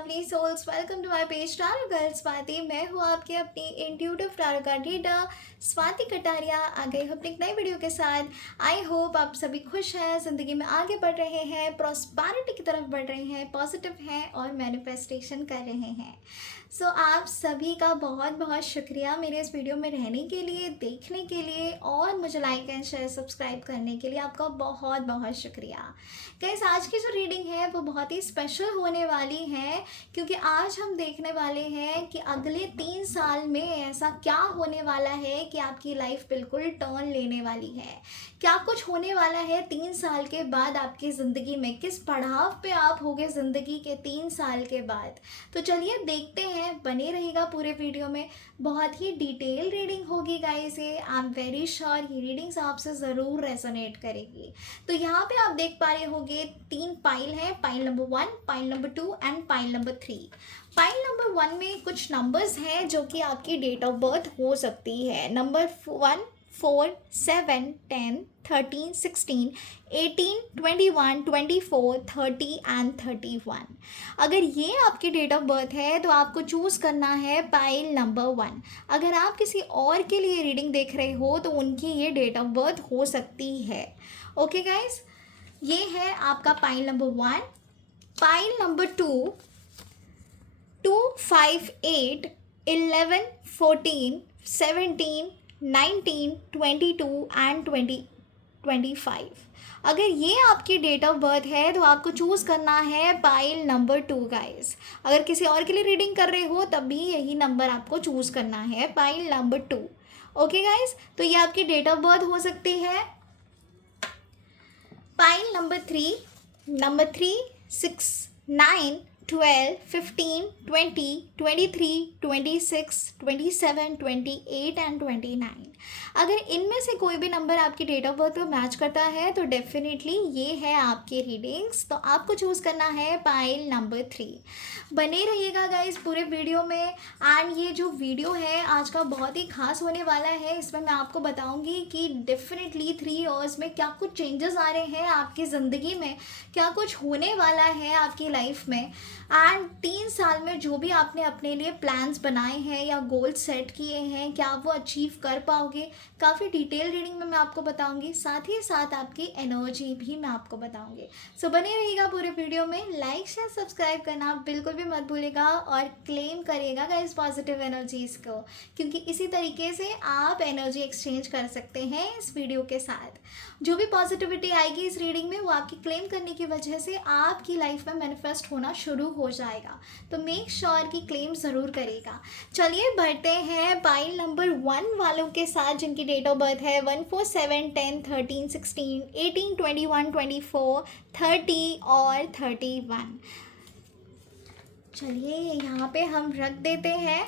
Lovely souls, welcome to my page tarot girl Swati. मैं हूँ आपके अपनी intuitive tarot card reader Swati Kataria. आ गई हूँ अपनी एक नई वीडियो के साथ। आई होप आप सभी खुश हैं, ज़िंदगी में आगे बढ़ रहे हैं, प्रॉस्पेरिटी की तरफ बढ़ रहे हैं, पॉजिटिव हैं और मैनिफेस्टेशन कर रहे हैं। सो आप सभी का बहुत बहुत शुक्रिया मेरे इस वीडियो में रहने के लिए, देखने के लिए और मुझे लाइक एंड शेयर सब्सक्राइब करने के लिए आपका बहुत बहुत शुक्रिया। गाइस, आज की जो रीडिंग है वो बहुत ही स्पेशल होने वाली है, क्योंकि आज हम देखने वाले हैं कि अगले 3 साल में ऐसा क्या होने वाला है कि आपकी लाइफ बिल्कुल टर्न लेने वाली है। क्या कुछ होने वाला है 3 साल के बाद आपकी ज़िंदगी में, किस पड़ाव पे आप होगे ज़िंदगी के 3 साल के बाद। तो चलिए देखते हैं, बने रहेगा पूरे वीडियो में। बहुत ही डिटेल रीडिंग होगी गाइस ये। आई एम वेरी श्योर ये रीडिंग्स आपसे ज़रूर रेजोनेट करेगी। तो यहाँ पे आप देख पा रहे होंगे 3 पाइल हैं, pile number 1, pile number 2 and pile number 3। Pile number 1 में कुछ नंबर्स हैं जो कि आपकी डेट ऑफ बर्थ हो सकती है। Number 1, 4, 7, 10, 13, 16, 18, 21, 24, 30 and 31। अगर ये आपकी डेट ऑफ बर्थ है तो आपको चूज़ करना है पाइल नंबर 1। अगर आप किसी और के लिए रीडिंग देख रहे हो तो उनकी ये डेट ऑफ बर्थ हो सकती है। ओके गाइस, ये है आपका pile number 1। Pile number 2, 2, 5, 8, 11, 14, 17, 19, 22 and 25। अगर ये आपकी डेट ऑफ बर्थ है तो आपको चूज़ करना है पाइल नंबर 2 गाइस। अगर किसी और के लिए रीडिंग कर रहे हो तब भी यही नंबर आपको चूज़ करना है, पाइल नंबर 2। ओके गाइस, तो ये आपकी डेट ऑफ बर्थ हो सकती है। Pile number 3, number 3, 6, 9, 12, 15, 20, 23, 26, 27, 28 and 29। अगर इनमें से कोई भी नंबर आपकी डेट ऑफ बर्थ को मैच करता है तो डेफिनेटली ये है आपकी रीडिंग्स। तो आपको चूज़ करना है पाइल नंबर 3। बने रहिएगा गाइस पूरे वीडियो में। एंड ये जो वीडियो है आज का बहुत ही खास होने वाला है। इसमें मैं आपको बताऊंगी कि डेफिनेटली 3 इयर्स में क्या कुछ चेंजेस आ रहे हैं आपकी ज़िंदगी में, क्या कुछ होने वाला है आपकी लाइफ में। एंड 3 साल में जो भी आपने अपने लिए प्लान्स बनाए हैं या गोल सेट किए हैं, क्या आप वो अचीव कर पाओगे, काफ़ी डिटेल रीडिंग में मैं आपको बताऊंगी। साथ ही साथ आपकी एनर्जी भी मैं आपको बताऊंगी। सो बने रहिएगा पूरे वीडियो में। लाइक शेयर सब्सक्राइब करना बिल्कुल भी मत भूलिएगा और क्लेम करिएगा गाइस पॉजिटिव एनर्जीज़ को, क्योंकि इसी तरीके से आप एनर्जी एक्सचेंज कर सकते हैं इस वीडियो के साथ। जो भी पॉजिटिविटी आएगी इस रीडिंग में वो आपकी क्लेम करने की वजह से आपकी लाइफ में मैनिफेस्ट होना शुरू हो जाएगा। तो मेक श्योर कि क्लेम ज़रूर करेगा। चलिए बढ़ते हैं पाइल नंबर 1 वालों के साथ, जिनकी डेट ऑफ बर्थ है 1, 4, 7, 10, 13, 16, 18, 21, 24, 30 और 31। चलिए यहाँ पे हम रख देते हैं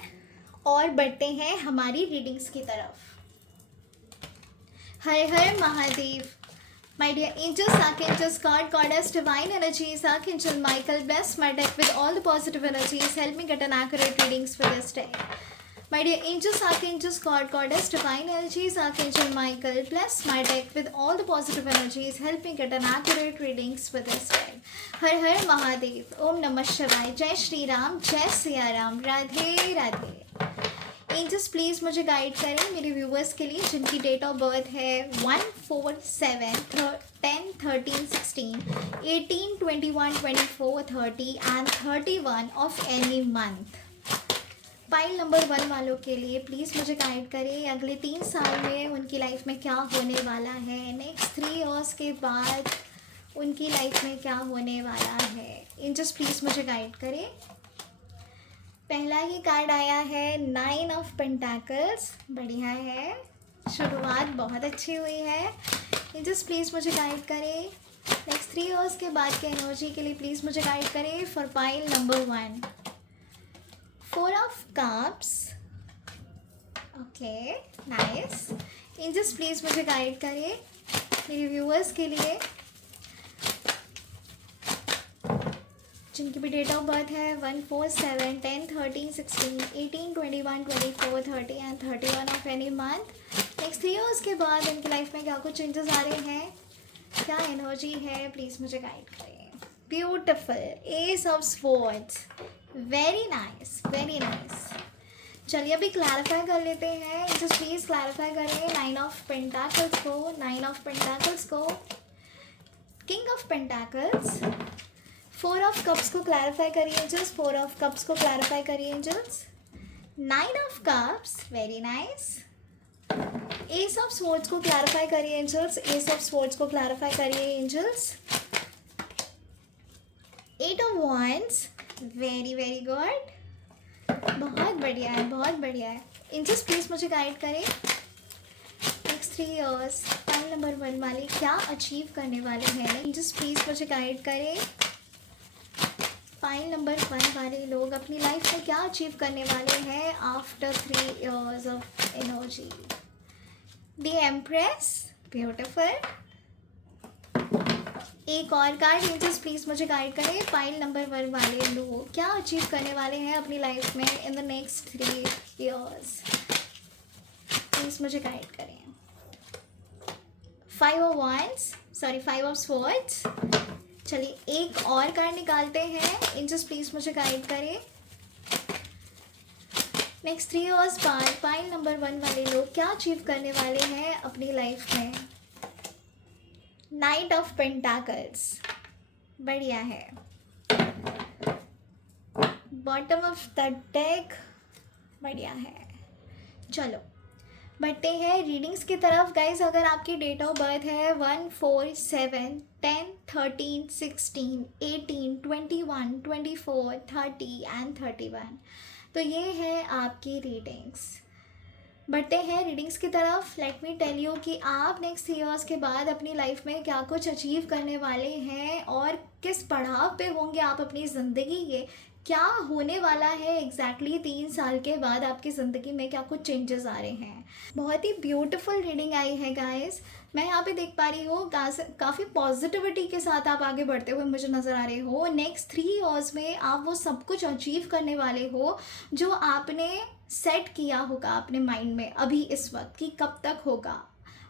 और बढ़ते हैं हमारी रीडिंग्स की तरफ। हर हर Mahadev. My dear angels, archangels, God, goddess, divine energies, Archangel Michael, bless my deck with all the positive energies. Help me get an accurate readings for this day. My dear angels, archangels, God, goddess, divine energies, Archangel Michael, bless my deck with all the positive energies. Help me get an accurate readings for this day. हर हर महादेव। ओम नमः शिवाय। जय श्री राम, जय Siya Ram, Radhe Radhe. Angels please मुझे guide करें मेरे viewers के लिए जिनकी डेट ऑफ बर्थ है 1, 4, 7, 10, 13, 16, 18, 21, 24, 30 and 31 of any month. Pile number 1 वालों के लिए प्लीज़ मुझे गाइड करें अगले 3 साल में उनकी लाइफ में क्या होने वाला है, नेक्स्ट 3 इयर्स के बाद उनकी लाइफ में क्या होने वाला है। एंजल्स प्लीज़ मुझे गाइड करें। पहला ही कार्ड आया है 9 ऑफ पेंटाकल्स। बढ़िया है, शुरुआत बहुत अच्छी हुई है। जस्ट प्लीज़ मुझे गाइड करें नेक्स्ट 3 इयर्स के बाद के एनर्जी के लिए। प्लीज़ मुझे गाइड करें for pile number 1। 4 of cups. Okay, nice. Just please मुझे गाइड करें मेरे व्यूअर्स के लिए जिनकी भी डेट ऑफ बर्थ है 1, 4, 7, 10, 13, 16, 18, 21, 24, 30 and 31 of any month. Next 3 years के बाद इनकी लाइफ में क्या कुछ चेंजेस आ रहे हैं, क्या एनर्जी है, प्लीज़ मुझे गाइड करें। Beautiful. S of swords. Very nice, very nice. चलिए अभी क्लैरिफाई कर लेते हैं, जस्ट प्लीज़ क्लैरिफाई करें 9 ऑफ पेंटाकल्स को, 9 ऑफ पेंटाकल्स को, king of pentacles, 4 of cups को क्लैरिफाई करिए एंजल्स, 4 ऑफ कप्स को क्लैरिफाई करिए angels, 9 of cups, very nice. Ace of swords को क्लैरिफाई करिए एंजल्स, एस ऑफ स्वॉर्ड्स को क्लैरिफाई करिए angels, 8 of wands, very very good, बहुत बढ़िया है, बहुत बढ़िया है। एंजल्स प्लीज़ मुझे गाइड करें नेक्स्ट 3 years पाइल नंबर 1 वाले क्या अचीव करने वाले हैं। एंजल्स प्लीज़ मुझे गाइड करें पाइल नंबर 1 वाले लोग अपनी लाइफ में क्या अचीव करने वाले हैं after 3 years of energy. The empress, beautiful. एक और कार्ड एंजल्स प्लीज़ मुझे गाइड करें पाइल नंबर 1 वाले लोग क्या अचीव करने वाले हैं अपनी लाइफ में इन द नेक्स्ट 3 years। प्लीज़ मुझे गाइड करें। 5 of wands, sorry 5 of swords। चलिए एक और कार्ड निकालते हैं, एंजल्स प्लीज़ मुझे गाइड करें नेक्स्ट 3 years बाद पाइल नंबर 1 वाले लोग क्या अचीव करने वाले हैं अपनी लाइफ में। नाइट ऑफ पेंटाकल्स, बढ़िया है। बॉटम ऑफ द डेक, बढ़िया है। चलो बढ़ते हैं रीडिंग्स की तरफ गाइज। अगर आपकी डेट ऑफ बर्थ है 1, 4, 7, 10, 13, 16, 18, 21, 24, 30 एंड 31, तो ये है आपकी रीडिंग्स। बढ़ते हैं रीडिंग्स की तरफ। लेट मी टेल यू कि आप नेक्स्ट ईयर्स के बाद अपनी लाइफ में क्या कुछ अचीव करने वाले हैं और किस पड़ाव पे होंगे आप अपनी ज़िंदगी के, क्या होने वाला है एग्जैक्टली 3 साल के बाद आपकी ज़िंदगी में, क्या कुछ चेंजेस आ रहे हैं। बहुत ही ब्यूटीफुल रीडिंग आई है गाइस। मैं यहाँ पे देख पा रही हूँ काफ़ी पॉजिटिविटी के साथ आप आगे बढ़ते हुए मुझे नज़र आ रहे हो। नेक्स्ट 3 years में आप वो सब कुछ अचीव करने वाले हो जो आपने सेट किया होगा अपने माइंड में अभी इस वक्त कि कब तक होगा।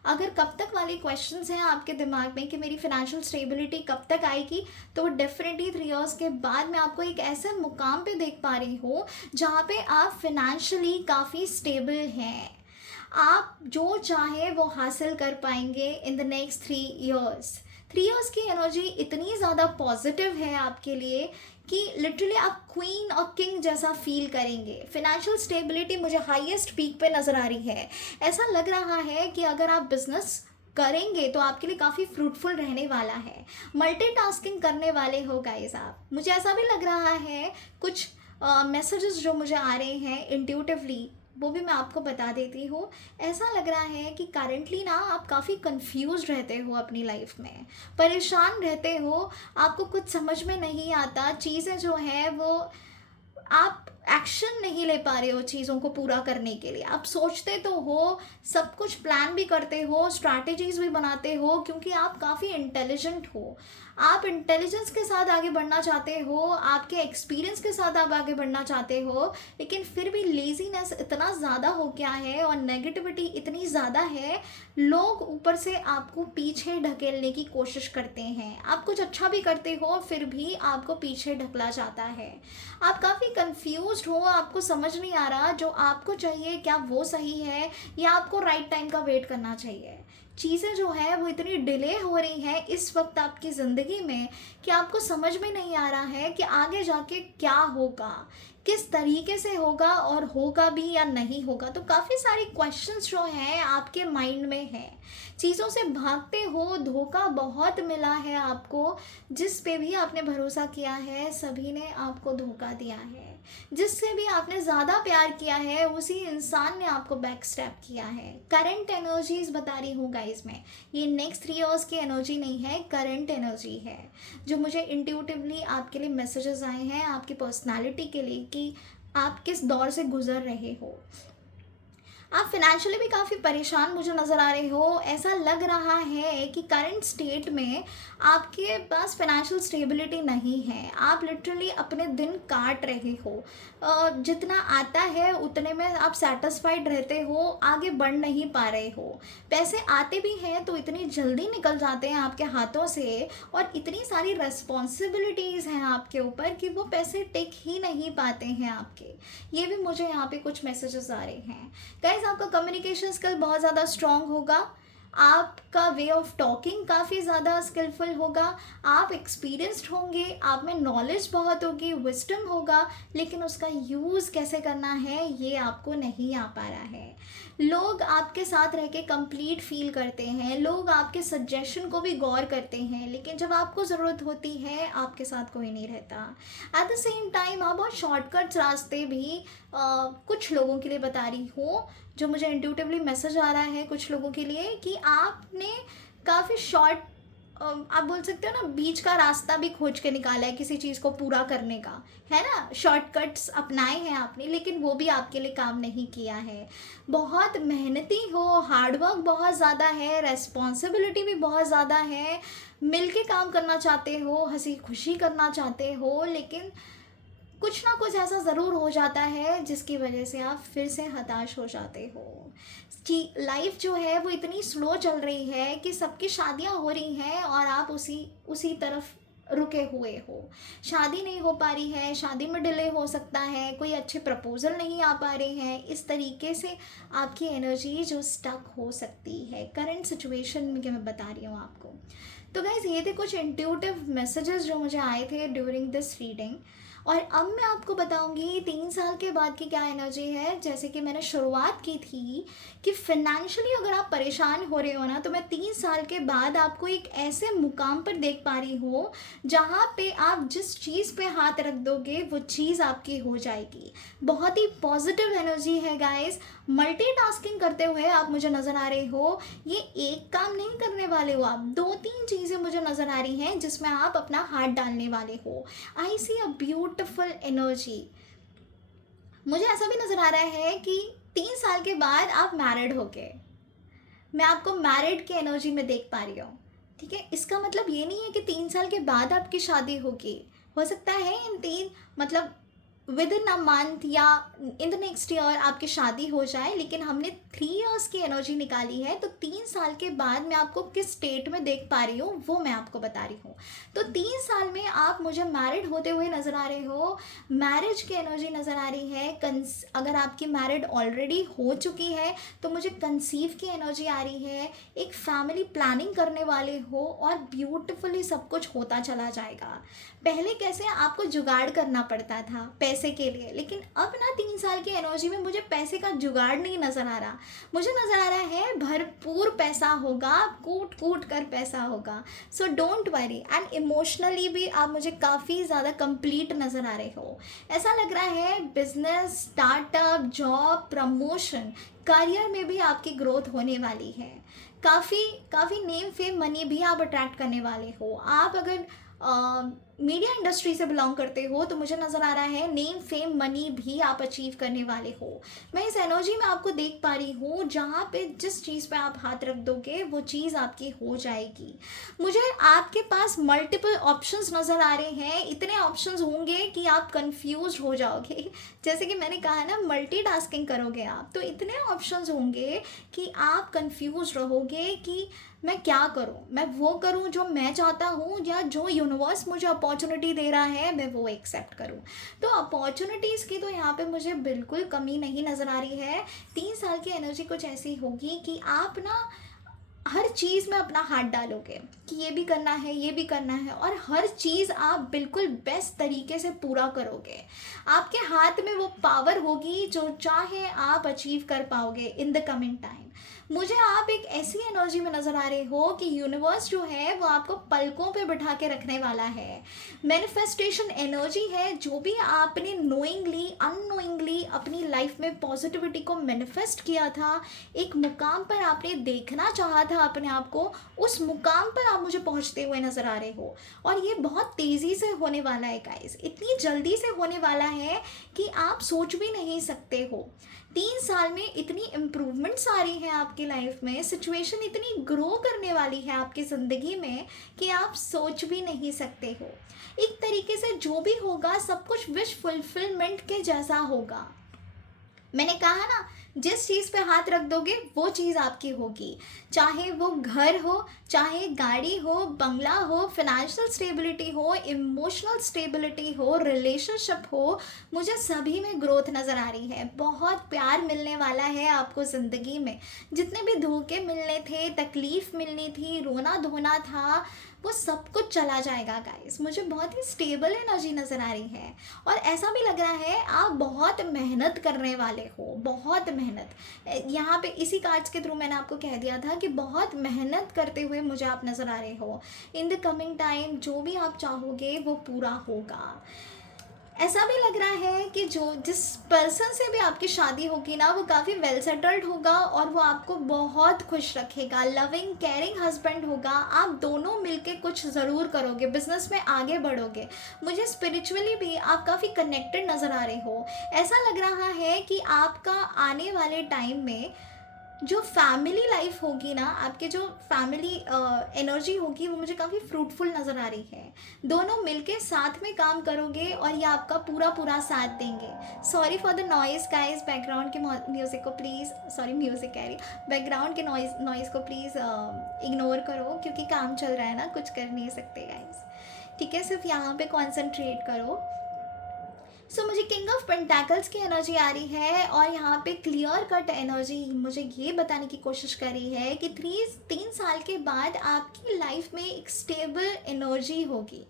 अगर कब तक वाले क्वेश्चंस हैं आपके दिमाग में कि मेरी फाइनेंशियल स्टेबिलिटी कब तक आएगी, तो डेफिनेटली 3 years के बाद मैं आपको एक ऐसे मुकाम पे देख पा रही हूँ जहाँ पे आप फाइनेंशियली काफ़ी स्टेबल हैं। आप जो चाहे वो हासिल कर पाएंगे इन द नेक्स्ट 3 years। 3 years की एनर्जी इतनी ज़्यादा पॉजिटिव है आपके लिए कि लिटरली आप क्वीन और किंग जैसा फील करेंगे। फिनेंशियल स्टेबिलिटी मुझे हाईएस्ट पीक पे नज़र आ रही है। ऐसा लग रहा है कि अगर आप बिजनेस करेंगे तो आपके लिए काफ़ी फ्रूटफुल रहने वाला है। मल्टीटास्किंग करने वाले हो गाइस आप। मुझे ऐसा भी लग रहा है कुछ मैसेजेस जो मुझे आ रहे हैं इंट्यूटिवली, वो भी मैं आपको बता देती हूँ। ऐसा लग रहा है कि करंटली ना आप काफ़ी कंफ्यूज रहते हो अपनी लाइफ में, परेशान रहते हो, आपको कुछ समझ में नहीं आता। चीज़ें जो है वो आप एक्शन नहीं ले पा रहे हो चीज़ों को पूरा करने के लिए। आप सोचते तो हो, सब कुछ प्लान भी करते हो, स्ट्रैटेजीज भी बनाते हो, क्योंकि आप काफ़ी इंटेलिजेंट हो। आप इंटेलिजेंस के साथ आगे बढ़ना चाहते हो, आपके एक्सपीरियंस के साथ आप आगे बढ़ना चाहते हो, लेकिन फिर भी लेजीनेस इतना ज़्यादा हो गया है और नेगेटिविटी इतनी ज़्यादा है, लोग ऊपर से आपको पीछे ढकेलने की कोशिश करते हैं। आप कुछ अच्छा भी करते हो फिर भी आपको पीछे ढकला जाता है। आप काफ़ी कंफ्यूज्ड हो, आपको समझ नहीं आ रहा जो आपको चाहिए क्या वो सही है या आपको राइट टाइम का वेट करना चाहिए। चीज़ें जो है वो इतनी डिले हो रही हैं इस वक्त आपकी ज़िंदगी में कि आपको समझ में नहीं आ रहा है कि आगे जाके क्या होगा, किस तरीके से होगा और होगा भी या नहीं होगा। तो काफ़ी सारी क्वेश्चंस जो हैं आपके माइंड में हैं। चीज़ों से भागते हो, धोखा बहुत मिला है आपको। जिस पे भी आपने भरोसा किया है सभी ने आपको धोखा दिया है। जिससे भी आपने ज़्यादा प्यार किया है उसी इंसान ने आपको बैक स्टैप किया है। करंट एनर्जीज बता रही हूँ गाइज मैं, ये नेक्स्ट 3 years की एनर्जी नहीं है, करंट एनर्जी है जो मुझे इंट्यूटिवली आपके लिए मैसेजेस आए हैं आपकी पर्सनालिटी के लिए कि आप किस दौर से गुजर रहे हो। आप फाइनेंशियली भी काफ़ी परेशान मुझे नज़र आ रहे हो। ऐसा लग रहा है कि करंट स्टेट में आपके पास फाइनेंशियल स्टेबिलिटी नहीं है। आप लिटरली अपने दिन काट रहे हो। जितना आता है उतने में आप सैटिस्फाइड रहते हो, आगे बढ़ नहीं पा रहे हो। पैसे आते भी हैं तो इतनी जल्दी निकल जाते हैं आपके हाथों से, और इतनी सारी रिस्पॉन्सिबिलिटीज़ हैं आपके ऊपर कि वो पैसे टिक ही नहीं पाते हैं आपके। ये भी मुझे यहाँ पे कुछ मैसेजेस आ रहे हैं। गाइस, आपका कम्युनिकेशन स्किल बहुत ज़्यादा स्ट्रॉन्ग होगा, आपका वे ऑफ टॉकिंग काफ़ी ज़्यादा स्किलफुल होगा, आप एक्सपीरियंस्ड होंगे, आप में नॉलेज बहुत होगी, विस्डम होगा, लेकिन उसका यूज़ कैसे करना है ये आपको नहीं आ पा रहा है। लोग आपके साथ रह के कंप्लीट फील करते हैं, लोग आपके सजेशन को भी गौर करते हैं, लेकिन जब आपको ज़रूरत होती है आपके साथ कोई नहीं रहता। एट द सेम टाइम आप बहुत शॉर्टकट्स रास्ते भी कुछ लोगों के लिए बता रही हूँ, जो मुझे इंट्यूटिवली मैसेज आ रहा है कुछ लोगों के लिए, कि आपने काफ़ी शॉर्ट, आप बोल सकते हो ना, बीच का रास्ता भी खोज के निकाला है किसी चीज़ को पूरा करने का, है ना। शॉर्टकट्स अपनाए हैं आपने, लेकिन वो भी आपके लिए काम नहीं किया है। बहुत मेहनती हो, हार्डवर्क बहुत ज़्यादा है, रेस्पॉन्सिबिलिटी भी बहुत ज़्यादा है, मिलके काम करना चाहते हो, हंसी खुशी करना चाहते हो, लेकिन कुछ ना कुछ ऐसा ज़रूर हो जाता है जिसकी वजह से आप फिर से हताश हो जाते हो कि लाइफ जो है वो इतनी स्लो चल रही है कि सबकी शादियां हो रही हैं और आप उसी उसी तरफ रुके हुए हो। शादी नहीं हो पा रही है, शादी में डिले हो सकता है, कोई अच्छे प्रपोजल नहीं आ पा रहे हैं, इस तरीके से आपकी एनर्जी जो स्टक हो सकती है करंट सिचुएशन में, कि मैं बता रही हूँ आपको। तो गाइज, ये थे कुछ इंट्यूटिव मैसेजेस जो मुझे आए थे ड्यूरिंग दिस रीडिंग। और अब मैं आपको बताऊंगी 3 साल के बाद की क्या एनर्जी है। जैसे कि मैंने शुरुआत की थी कि फिनेंशियली अगर आप परेशान हो रहे हो ना, तो मैं 3 साल के बाद आपको एक ऐसे मुकाम पर देख पा रही हूँ जहाँ पे आप जिस चीज़ पे हाथ रख दोगे वो चीज़ आपकी हो जाएगी। बहुत ही पॉजिटिव एनर्जी है गाइस। मल्टीटास्किंग करते हुए आप मुझे नज़र आ रहे हो। ये एक काम नहीं करने वाले हो आप, 2-3 चीज़ें मुझे नज़र आ रही हैं जिसमें आप अपना हाथ डालने वाले हो। आई सी अ ब्यूटिफुल एनर्जी। मुझे ऐसा भी नज़र आ रहा है कि 3 साल के बाद आप मैरिड हो गए। मैं आपको मैरिड की एनर्जी में देख पा रही हूँ। ठीक है, इसका मतलब ये नहीं है कि 3 साल के बाद आपकी शादी होगी। हो सकता है इन तीन, मतलब विद इन अ मंथ या इन द नेक्स्ट ईयर आपकी शादी हो जाए, लेकिन हमने 3 इयर्स की एनर्जी निकाली है, तो 3 साल के बाद मैं आपको किस स्टेट में देख पा रही हूँ वो मैं आपको बता रही हूँ। तो 3 साल में आप मुझे मैरिड होते हुए नज़र आ रहे हो, मैरिज की एनर्जी नज़र आ रही है। अगर आपकी मैरिड ऑलरेडी हो चुकी है तो मुझे कंसीव की एनर्जी आ रही है। एक फैमिली प्लानिंग करने वाले हो और ब्यूटिफुली सब कुछ होता चला जाएगा। पहले कैसे आपको जुगाड़ करना पड़ता था पैसे के लिए, लेकिन अब ना 3 साल की एनर्जी में मुझे पैसे का जुगाड़ नहीं नज़र आ रहा। मुझे नज़र आ रहा है भरपूर पैसा होगा, कूट कूट कर पैसा होगा। So don't worry. And emotionally भी आप मुझे काफ़ी ज़्यादा कंप्लीट नज़र आ रहे हो। ऐसा लग रहा है business, startup, job, promotion, career में भी आपकी ग्रोथ होने वाली है। काफ़ी काफ़ी नेम फेम मनी भी आप अट्रैक्ट करने वाले हो। आप अगर मीडिया इंडस्ट्री से बिलोंग करते हो तो मुझे नज़र आ रहा है नेम फेम मनी भी आप अचीव करने वाले हो। मैं इस एनर्जी में आपको देख पा रही हूँ जहाँ पे जिस चीज़ पे आप हाथ रख दोगे वो चीज़ आपकी हो जाएगी। मुझे आपके पास मल्टीपल ऑप्शंस नज़र आ रहे हैं। इतने ऑप्शंस होंगे कि आप कंफ्यूज हो जाओगे। जैसे कि मैंने कहा ना, मल्टीटास्किंग करोगे आप तो इतने ऑप्शंस होंगे कि आप कंफ्यूज रहोगे कि मैं क्या करूं, मैं वो करूं जो मैं चाहता हूं या जो यूनिवर्स मुझे अपॉर्चुनिटी दे रहा है मैं वो एक्सेप्ट करूं। तो अपॉर्चुनिटीज़ की तो यहाँ पे मुझे बिल्कुल कमी नहीं नज़र आ रही है। 3 साल की एनर्जी कुछ ऐसी होगी कि आप ना हर चीज़ में अपना हाथ डालोगे कि ये भी करना है, ये भी करना है, और हर चीज़ आप बिल्कुल बेस्ट तरीके से पूरा करोगे। आपके हाथ में वो पावर होगी जो चाहे आप अचीव कर पाओगे इन द कमिंग टाइम। मुझे आप एक ऐसी एनर्जी में नज़र आ रहे हो कि यूनिवर्स जो है वो आपको पलकों पे बिठा के रखने वाला है। मैनिफेस्टेशन एनर्जी है। जो भी आपने नोइंगली अननोइंगली अपनी लाइफ में पॉजिटिविटी को मैनिफेस्ट किया था, एक मुकाम पर आपने देखना चाहा था अपने आप को, उस मुकाम पर आप मुझे पहुंचते हुए नज़र आ रहे हो। और ये बहुत तेज़ी से होने वाला है गाइस, इतनी जल्दी से होने वाला है कि आप सोच भी नहीं सकते हो। 3 साल में इतनी इम्प्रूवमेंट्स आ रही हैं आपकी लाइफ में, सिचुएशन इतनी ग्रो करने वाली है आपकी ज़िंदगी में कि आप सोच भी नहीं सकते हो। एक तरीके से जो भी होगा सब कुछ विश फुलफिलमेंट के जैसा होगा। मैंने कहा ना, जिस चीज़ पे हाथ रख दोगे वो चीज़ आपकी होगी, चाहे वो घर हो, चाहे गाड़ी हो, बंगला हो, फाइनेंशियल स्टेबिलिटी हो, इमोशनल स्टेबिलिटी हो, रिलेशनशिप हो, मुझे सभी में ग्रोथ नज़र आ रही है। बहुत प्यार मिलने वाला है आपको ज़िंदगी में। जितने भी धोखे मिलने थे, तकलीफ़ मिलनी थी, रोना धोना था, वो सब कुछ चला जाएगा गाइस। मुझे बहुत ही स्टेबल एनर्जी नज़र आ रही है और ऐसा भी लग रहा है आप बहुत मेहनत करने वाले हो, बहुत मेहनत। यहाँ पे इसी कार्ड्स के थ्रू मैंने आपको कह दिया था कि बहुत मेहनत करते हुए मुझे आप नज़र आ रहे हो। इन द कमिंग टाइम जो भी आप चाहोगे वो पूरा होगा। ऐसा भी लग रहा है कि जो जिस पर्सन से भी आपकी शादी होगी ना, वो काफ़ी वेल सेटल्ड होगा और वो आपको बहुत खुश रखेगा, लविंग केयरिंग हस्बैंड होगा। आप दोनों मिलके कुछ ज़रूर करोगे, बिजनेस में आगे बढ़ोगे। मुझे स्पिरिचुअली भी आप काफ़ी कनेक्टेड नज़र आ रहे हो। ऐसा लग रहा है कि आपका आने वाले टाइम में जो फैमिली लाइफ होगी ना, आपके जो फैमिली एनर्जी होगी, वो मुझे काफ़ी फ्रूटफुल नज़र आ रही है। दोनों मिलके साथ में काम करोगे और ये आपका पूरा पूरा साथ देंगे। Sorry for the noise guys, background के म्यूज़िक को प्लीज़, सॉरी म्यूज़िक कह रही, बैकग्राउंड के नॉइज़ को प्लीज़ इग्नोर करो, क्योंकि काम चल रहा है ना, कुछ कर नहीं सकते गाइस। ठीक है, सिर्फ यहाँ पे कॉन्सेंट्रेट करो। मुझे किंग ऑफ पेंटाकल्स की एनर्जी आ रही है और यहाँ पे क्लियर कट एनर्जी मुझे ये बताने की कोशिश कर रही है कि 3 साल के बाद आपकी लाइफ में एक स्टेबल एनर्जी होगी,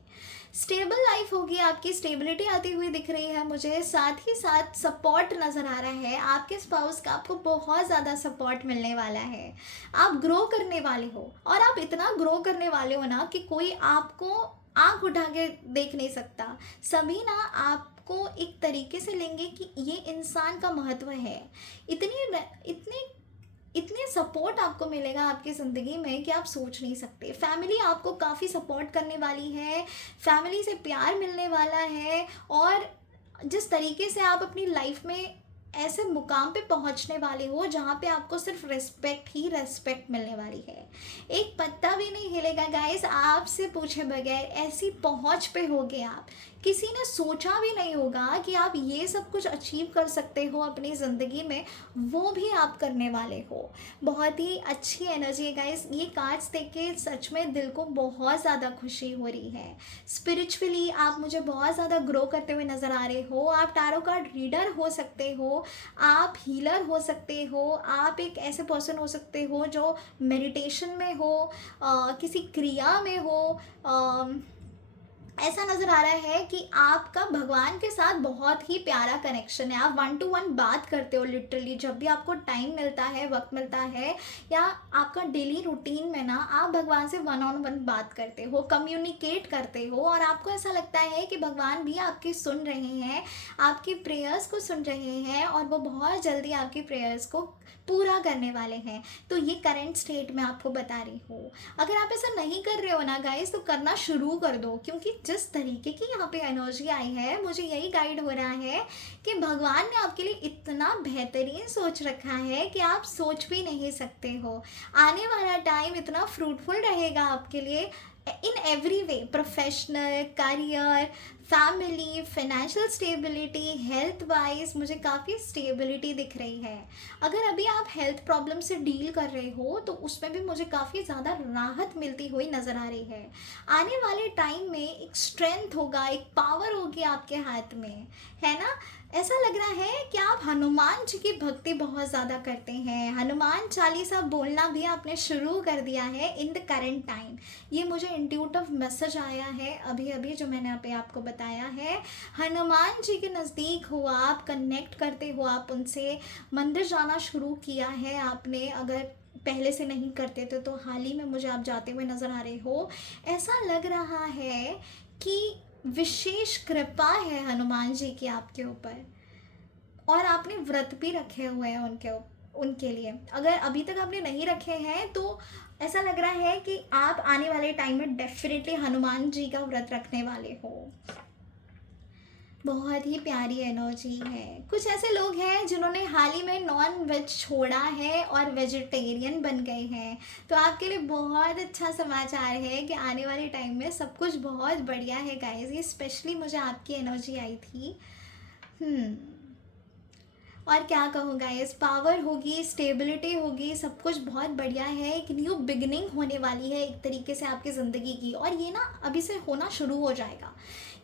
स्टेबल लाइफ होगी आपकी, स्टेबिलिटी आती हुई दिख रही है मुझे। साथ ही साथ सपोर्ट नज़र आ रहा है आपके स्पाउस का, आपको बहुत ज़्यादा सपोर्ट मिलने वाला है। आप ग्रो करने वाले हो और आप इतना ग्रो करने वाले हो ना कि कोई आपको आंख उठा के देख नहीं सकता। सभी ना आपको एक तरीके से लेंगे कि ये इंसान का महत्व है। इतनी इतने इतने सपोर्ट आपको मिलेगा आपकी ज़िंदगी में कि आप सोच नहीं सकते। फैमिली आपको काफ़ी सपोर्ट करने वाली है, फैमिली से प्यार मिलने वाला है और जिस तरीके से आप अपनी लाइफ में ऐसे मुकाम पे पहुंचने वाले हो जहाँ पे आपको सिर्फ रिस्पेक्ट ही रिस्पेक्ट मिलने वाली है। एक पत्ता भी नहीं हिलेगा गाइस आपसे पूछे बगैर, ऐसी पहुंच पे होगे आप। किसी ने सोचा भी नहीं होगा कि आप ये सब कुछ अचीव कर सकते हो अपनी ज़िंदगी में, वो भी आप करने वाले हो। बहुत ही अच्छी एनर्जी है गाइस। ये कार्ड्स देख के सच में दिल को बहुत ज़्यादा खुशी हो रही है। स्पिरिचुअली आप मुझे बहुत ज़्यादा ग्रो करते हुए नज़र आ रहे हो। आप टैरो कार्ड रीडर हो सकते हो, आप हीलर हो सकते हो, आप एक ऐसे पर्सन हो सकते हो जो मेडिटेशन में हो, किसी क्रिया में हो। ऐसा नज़र आ रहा है कि आपका भगवान के साथ बहुत ही प्यारा कनेक्शन है। आप 1 to 1 बात करते हो लिटरली, जब भी आपको टाइम मिलता है, वक्त मिलता है, या आपका डेली रूटीन में ना आप भगवान से 1 on 1 बात करते हो, कम्युनिकेट करते हो और आपको ऐसा लगता है कि भगवान भी आपकी सुन रहे हैं, आपकी प्रेयर्स को सुन रहे हैं और वो बहुत जल्दी आपकी प्रेयर्स को पूरा करने वाले हैं। तो ये करंट स्टेट में आपको बता रही हूँ। अगर आप ऐसा नहीं कर रहे हो ना गाइस, तो करना शुरू कर दो, क्योंकि जिस तरीके की यहाँ पे एनर्जी आई है, मुझे यही गाइड हो रहा है कि भगवान ने आपके लिए इतना बेहतरीन सोच रखा है कि आप सोच भी नहीं सकते हो। आने वाला टाइम इतना फ्रूटफुल रहेगा आपके लिए in every way, professional, career, family, financial stability, health wise मुझे काफ़ी स्टेबिलिटी दिख रही है। अगर अभी आप हेल्थ प्रॉब्लम से डील कर रहे हो तो उसमें भी मुझे काफ़ी ज़्यादा राहत मिलती हुई नज़र आ रही है। आने वाले टाइम में एक स्ट्रेंथ होगा, एक पावर होगी आपके हाथ में, है ना। ऐसा लग रहा है कि आप हनुमान जी की भक्ति बहुत ज़्यादा करते हैं। हनुमान चालीसा बोलना भी आपने शुरू कर दिया है इन द करंट टाइम। ये मुझे इंट्यूटिव मैसेज आया है अभी अभी, जो मैंने अभी आपको बताया है। हनुमान जी के नज़दीक हो आप, कनेक्ट करते हो आप उनसे, मंदिर जाना शुरू किया है आपने, अगर पहले से नहीं करते थे तो हाल ही में मुझे आप जाते हुए नज़र आ रहे हो। ऐसा लग रहा है कि विशेष कृपा है हनुमान जी की आपके ऊपर और आपने व्रत भी रखे हुए हैं उनके लिए। अगर अभी तक आपने नहीं रखे हैं तो ऐसा लग रहा है कि आप आने वाले टाइम में डेफिनेटली हनुमान जी का व्रत रखने वाले हो। बहुत ही प्यारी एनर्जी है। कुछ ऐसे लोग हैं जिन्होंने हाल ही में नॉन वेज छोड़ा है और वेजिटेरियन बन गए हैं, तो आपके लिए बहुत अच्छा समाचार है कि आने वाले टाइम में सब कुछ बहुत बढ़िया है गाइस। ये स्पेशली मुझे आपकी एनर्जी आई थी। और क्या कहूँ गाइस, पावर होगी, स्टेबिलिटी होगी, सब कुछ बहुत बढ़िया है। एक न्यू बिगिनिंग होने वाली है एक तरीके से आपकी ज़िंदगी की, और ये ना अभी से होना शुरू हो जाएगा।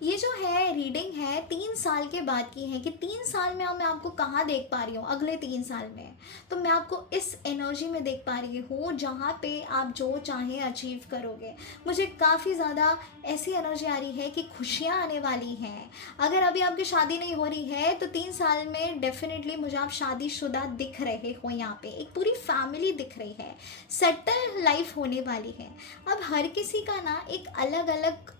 ये जो है रीडिंग है 3 साल के बाद की है कि 3 साल में मैं आपको कहाँ देख पा रही हूँ, अगले 3 साल में। तो मैं आपको इस एनर्जी में देख पा रही हूँ जहाँ पे आप जो चाहें अचीव करोगे। मुझे काफ़ी ज़्यादा ऐसी एनर्जी आ रही है कि खुशियाँ आने वाली हैं। अगर अभी आपकी शादी नहीं हो रही है तो 3 साल में डेफिनेटली मुझे आप शादीशुदा दिख रहे हो। यहाँ पे एक पूरी फैमिली दिख रही है, सेटल लाइफ होने वाली है। अब हर किसी का ना एक अलग अलग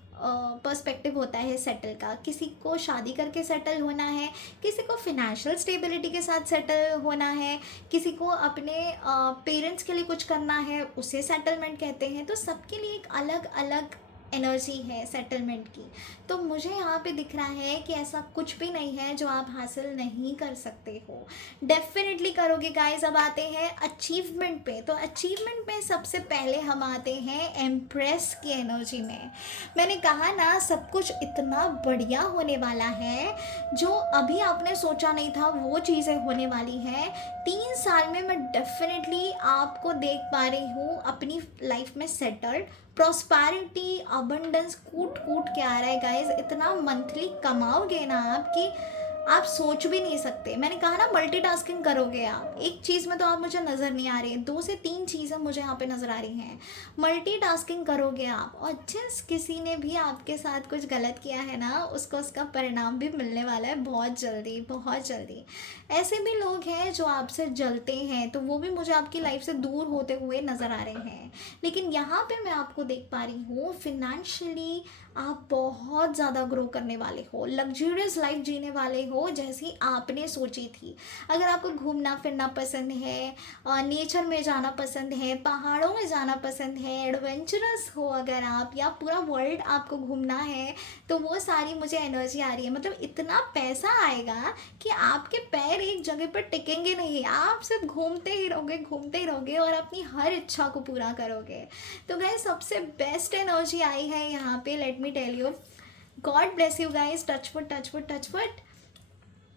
पर्सपेक्टिव होता है सेटल का। किसी को शादी करके सेटल होना है, किसी को फिनेंशियल स्टेबिलिटी के साथ सेटल होना है, किसी को अपने पेरेंट्स के लिए कुछ करना है, उसे सेटलमेंट कहते हैं। तो सबके लिए एक अलग अलग एनर्जी है सेटलमेंट की। तो मुझे यहाँ पे दिख रहा है कि ऐसा कुछ भी नहीं है जो आप हासिल नहीं कर सकते हो, डेफिनेटली करोगे गाइस। अब आते हैं अचीवमेंट पे। तो अचीवमेंट में सबसे पहले हम आते हैं एम्प्रेस की एनर्जी में। मैंने कहा ना सब कुछ इतना बढ़िया होने वाला है, जो अभी आपने सोचा नहीं था वो चीज़ें होने वाली हैं। 3 साल में मैं डेफिनेटली आपको देख पा रही हूँ अपनी लाइफ में सेटल्ड। प्रॉस्पैरिटी, अबंडेंस कूट कूट के आ रहा है गाइस। इतना मंथली कमाओगे ना आप कि आप सोच भी नहीं सकते। मैंने कहा ना मल्टीटास्किंग करोगे आप। एक चीज़ में तो आप मुझे नज़र नहीं आ रही, 2 से 3 चीज़ें मुझे यहाँ पे नज़र आ रही हैं। मल्टीटास्किंग करोगे आप, और जिस किसी ने भी आपके साथ कुछ गलत किया है ना, उसको उसका परिणाम भी मिलने वाला है बहुत जल्दी, बहुत जल्दी। ऐसे भी लोग हैं जो आपसे जलते हैं, तो वो भी मुझे आपकी लाइफ से दूर होते हुए नज़र आ रहे हैं। लेकिन यहाँ पे मैं आपको देख पा रही हूँ फिनेंशियली आप बहुत ज़्यादा ग्रो करने वाले हो, लग्जूरियस लाइफ जीने वाले हो जैसी आपने सोची थी। अगर आपको घूमना फिरना पसंद है, नेचर में जाना पसंद है, पहाड़ों में जाना पसंद है, एडवेंचरस हो अगर आप, या पूरा वर्ल्ड आपको घूमना है, तो वो सारी मुझे एनर्जी आ रही है। मतलब इतना पैसा आएगा कि आपके पैर एक जगह पर टिकेंगे नहीं, आप सिर्फ घूमते ही रहोगे, घूमते ही रहोगे और अपनी हर इच्छा को पूरा करोगे। तो गाइस सबसे बेस्ट एनर्जी आई है यहाँ पे, let me tell you. God bless you guys, touch wood touch wood touch wood.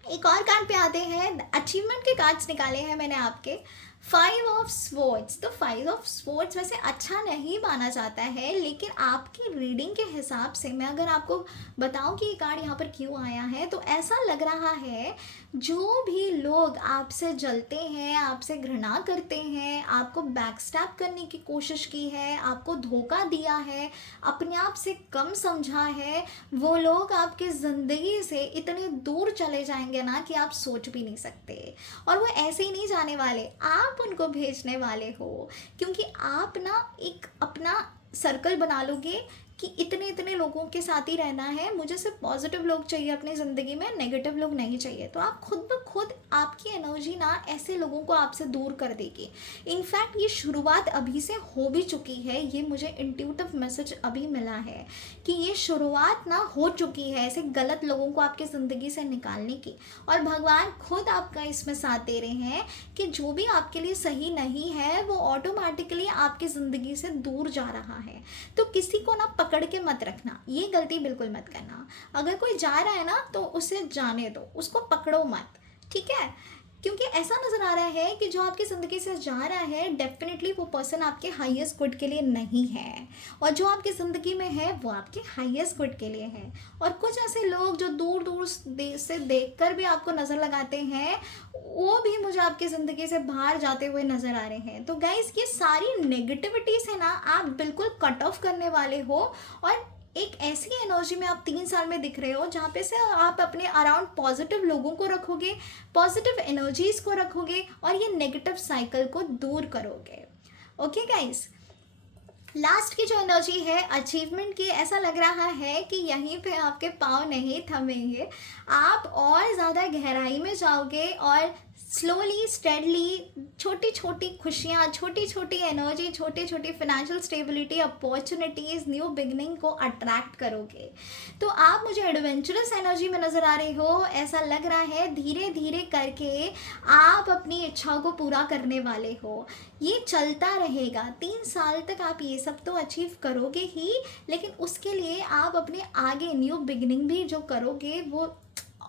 एक और कार्ड पे आते हैं, अचीवमेंट के कार्ड्स निकाले हैं मैंने आपके। 5 ऑफ स्वॉर्ड्स। तो 5 ऑफ स्वॉर्ड्स वैसे अच्छा नहीं माना जाता है, लेकिन आपकी रीडिंग के हिसाब से मैं अगर आपको बताऊं कि ये कार्ड यहाँ पर क्यों आया है, तो ऐसा लग रहा है जो भी लोग आपसे जलते हैं, आपसे घृणा करते हैं, आपको बैकस्टैप करने की कोशिश की है, आपको धोखा दिया है, अपने आप से कम समझा है, वो लोग आपके ज़िंदगी से इतने दूर चले जाएंगे ना कि आप सोच भी नहीं सकते। और वो ऐसे ही नहीं जाने वाले, आप उनको भेजने वाले हो, क्योंकि आप ना एक अपना सर्कल बना लोगे कि इतने इतने लोगों के साथ ही रहना है, मुझे सिर्फ पॉजिटिव लोग चाहिए अपनी ज़िंदगी में, नेगेटिव लोग नहीं चाहिए। तो आप खुद ब खुद आपकी एनर्जी ना ऐसे लोगों को आपसे दूर कर देगी। इनफैक्ट ये शुरुआत अभी से हो भी चुकी है, ये मुझे इंट्यूटिव मैसेज अभी मिला है कि ये शुरुआत ना हो चुकी है ऐसे गलत लोगों को आपकी ज़िंदगी से निकालने की। और भगवान खुद आपका इसमें साथ दे रहे हैं कि जो भी आपके लिए सही नहीं है वो ऑटोमेटिकली आपकी ज़िंदगी से दूर जा रहा है। तो किसी को ना पकड़ के मत रखना, ये गलती बिल्कुल मत करना। अगर कोई जा रहा है ना तो उसे जाने दो, उसको पकड़ो मत, ठीक है? क्योंकि ऐसा नज़र आ रहा है कि जो आपकी ज़िंदगी से जा रहा है डेफिनेटली वो पर्सन आपके हाईएस्ट गुड के लिए नहीं है, और जो आपकी ज़िंदगी में है वो आपके हाईएस्ट गुड के लिए है। और कुछ ऐसे लोग जो दूर दूर से देखकर भी आपको नज़र लगाते हैं, वो भी मुझे आपकी ज़िंदगी से बाहर जाते हुए नज़र आ रहे हैं। तो गाइस ये सारी नेगेटिविटी से ना आप बिल्कुल कट ऑफ करने वाले हो, और एक ऐसी एनर्जी में आप 3 साल में दिख रहे हो जहाँ पे से आप अपने अराउंड पॉजिटिव लोगों को रखोगे, पॉजिटिव एनर्जीज़ को रखोगे, और ये नेगेटिव साइकिल को दूर करोगे। ओके गाइस, लास्ट की जो एनर्जी है अचीवमेंट की, ऐसा लग रहा है कि यहीं पे आपके पाँव नहीं थमेंगे, आप और ज़्यादा गहराई में जाओगे और स्लोली स्टेडली छोटी छोटी खुशियाँ, छोटी छोटी एनर्जी, छोटी छोटी financial stability, opportunities, new beginning को अट्रैक्ट करोगे। तो आप मुझे एडवेंचरस एनर्जी में नज़र आ रहे हो, ऐसा लग रहा है धीरे धीरे करके आप अपनी इच्छाओं को पूरा करने वाले हो। ये चलता रहेगा, 3 साल तक आप ये सब तो अचीव करोगे ही, लेकिन उसके लिए आप अपने आगे न्यू बिगनिंग भी जो करोगे वो,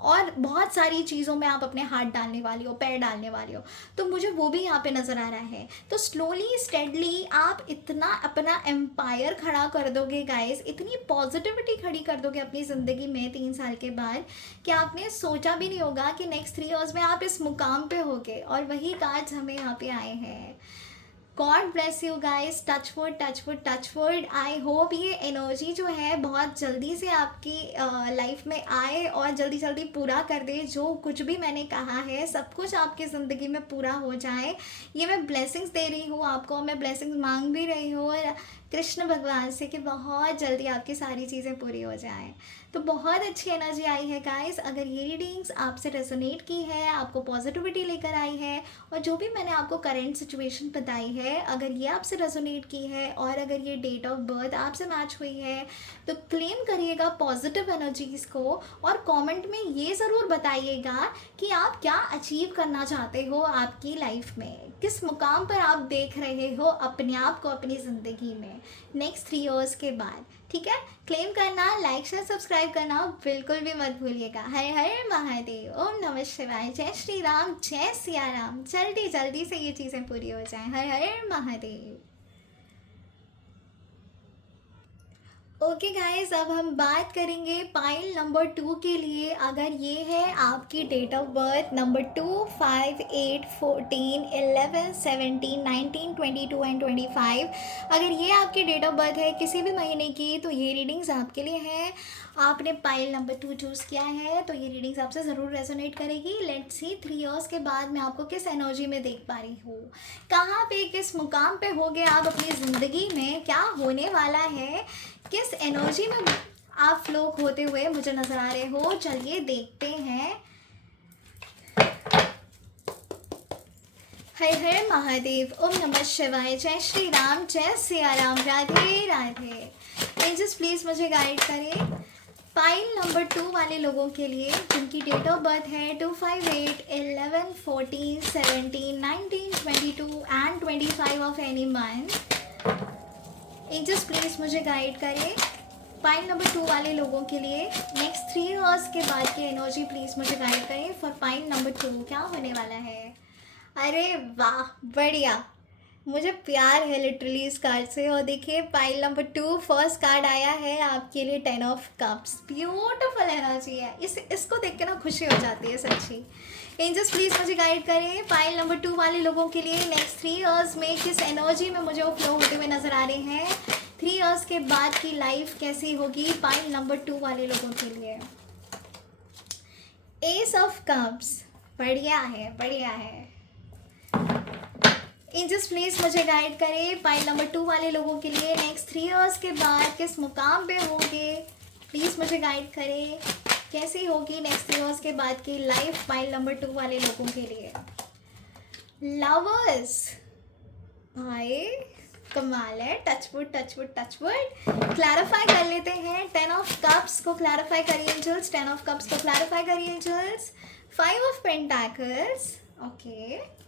और बहुत सारी चीज़ों में आप अपने हाथ डालने वाली हो, पैर डालने वाली हो, तो मुझे वो भी यहाँ पे नज़र आ रहा है। तो स्लोली स्टेडली आप इतना अपना एम्पायर खड़ा कर दोगे गाइस, इतनी पॉजिटिविटी खड़ी कर दोगे अपनी ज़िंदगी में 3 साल के बाद, कि आपने सोचा भी नहीं होगा कि नेक्स्ट 3 इयर्स में आप इस मुकाम पे होगे। और वही कार्ड्स हमें यहाँ पे आए हैं। God bless you guys, touch wood touch wood touch would. I hope ये एनर्जी जो है बहुत जल्दी से आपकी लाइफ में आए और जल्दी जल्दी पूरा कर दे। जो कुछ भी मैंने कहा है सब कुछ आपकी ज़िंदगी में पूरा हो जाए। ये मैं ब्लेसिंग्स दे रही हूँ आपको, मैं ब्लेसिंग्स मांग भी रही हूँ और कृष्ण भगवान से कि बहुत जल्दी आपकी सारी चीज़ें पूरी हो जाएं। तो बहुत अच्छी एनर्जी आई है गाइस। अगर ये रीडिंग्स आपसे रेजोनेट की है, आपको पॉजिटिविटी लेकर आई है, और जो भी मैंने आपको करंट सिचुएशन बताई है, अगर ये आपसे रेजोनेट की है और अगर ये डेट ऑफ बर्थ आपसे मैच हुई है, तो क्लेम करिएगा पॉजिटिव एनर्जीज़ को और कमेंट में ये ज़रूर बताइएगा कि आप क्या अचीव करना चाहते हो आपकी लाइफ में, किस मुकाम पर आप देख रहे हो अपने आप को अपनी ज़िंदगी में नेक्स्ट 3 इयर्स के बाद। ठीक है, क्लेम करना, लाइक शेयर सब्सक्राइब करना बिल्कुल भी मत भूलिएगा। हर हर महादेव, ओम नमः शिवाय, जय श्री राम, जय सिया राम। जल्दी जल्दी से ये चीज़ें पूरी हो जाएं। हर हर महादेव। ओके गाइस, अब हम बात करेंगे पाइल नंबर 2 के लिए। अगर ये है आपकी date of birth number 2, 5, 8, 14, 11, 17, 19, 22 and 25, अगर ये आपकी डेट ऑफ बर्थ है किसी भी महीने की, तो ये रीडिंग्स आपके लिए हैं। आपने पाइल नंबर 2 चूज़ किया है तो ये रीडिंग्स आपसे ज़रूर रेजोनेट करेगी। लेट्स सी 3 इयर्स के बाद मैं आपको किस एनर्जी में देख पा रही हूँ, कहाँ पे, किस मुकाम पे होगे आप अपनी ज़िंदगी में, क्या होने वाला है, किस एनर्जी में आप फ्लो होते हुए मुझे नजर आ रहे हो। चलिए देखते हैं। हर हर महादेव, ओम नमः शिवाय, जय श्री राम, जय सिया राम, राधे राधे। एंजल्स प्लीज मुझे गाइड करें पाइल नंबर 2 वाले लोगों के लिए जिनकी डेट ऑफ बर्थ है 2, 5, 8, 11, 14, 17, 19, 22 and 25 of any month. Angels please मुझे गाइड करें पाइल नंबर 2 वाले लोगों के लिए नेक्स्ट 3 इयर्स के बाद की एनर्जी प्लीज मुझे गाइड करें फॉर पाइल नंबर 2। क्या होने वाला है? अरे वाह, बढ़िया, मुझे प्यार है लिटरली इस कार्ड से। और देखिए पाइल नंबर 2 फर्स्ट कार्ड आया है आपके लिए 10 ऑफ कप्स। ब्यूटीफुल एनर्जी है, इसको देख के ना खुशी हो जाती है सच्ची। एंजल्स प्लीज मुझे गाइड करें पाइल नंबर 2 वाले लोगों के लिए नेक्स्ट 3 इयर्स में किस एनर्जी में मुझे वो फ्लो होते हुए नजर आ रहे हैं। 3 इयर्स के बाद की लाइफ कैसी होगी पाइल नंबर 2 वाले लोगों के लिए। एस ऑफ कप्स, बढ़िया है, बढ़िया है। एंजल्स प्लीज मुझे गाइड करें पाइल नंबर 2 वाले लोगों के लिए नेक्स्ट 3 इयर्स के बाद किस मुकाम पे होंगे। प्लीज़ मुझे गाइड करें कैसी होगी नेक्स्ट 3 इयर्स के बाद की लाइफ पाइल नंबर 2 वाले लोगों के लिए। लवर्स, भाई कमाल है, टचवुड टचवुड टचवुड। क्लैरिफाई कर लेते हैं 10 ऑफ कप्स को क्लैरिफाई करिए एंजल्स, 10 ऑफ कप्स को क्लैरिफाई करिए angels. 5 of pentacles, okay.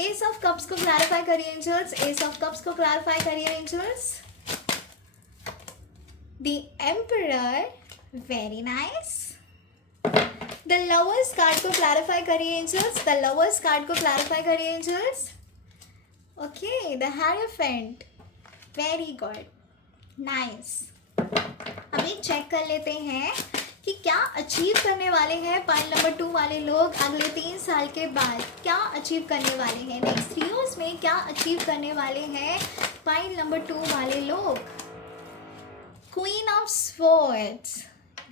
Ace of cups को क्लैरिफाई करिए एंजल्स, एस ऑफ कप्स को क्लैरिफाई करिए angels. The emperor, very nice. The lovers card को क्लैरिफाई करिए एंजल्स, द लवर्स कार्ड को क्लैरिफाई करिए angels. Okay, the hierophant, very good, nice. अभी check कर लेते हैं कि क्या अचीव करने वाले हैं पाइल नंबर 2 वाले लोग अगले 3 साल के बाद, क्या अचीव करने वाले हैं नेक्स्ट 3 इयर्स में, क्या अचीव करने वाले हैं पाइल नंबर 2 वाले लोग। क्वीन ऑफ स्वॉर्ड्स,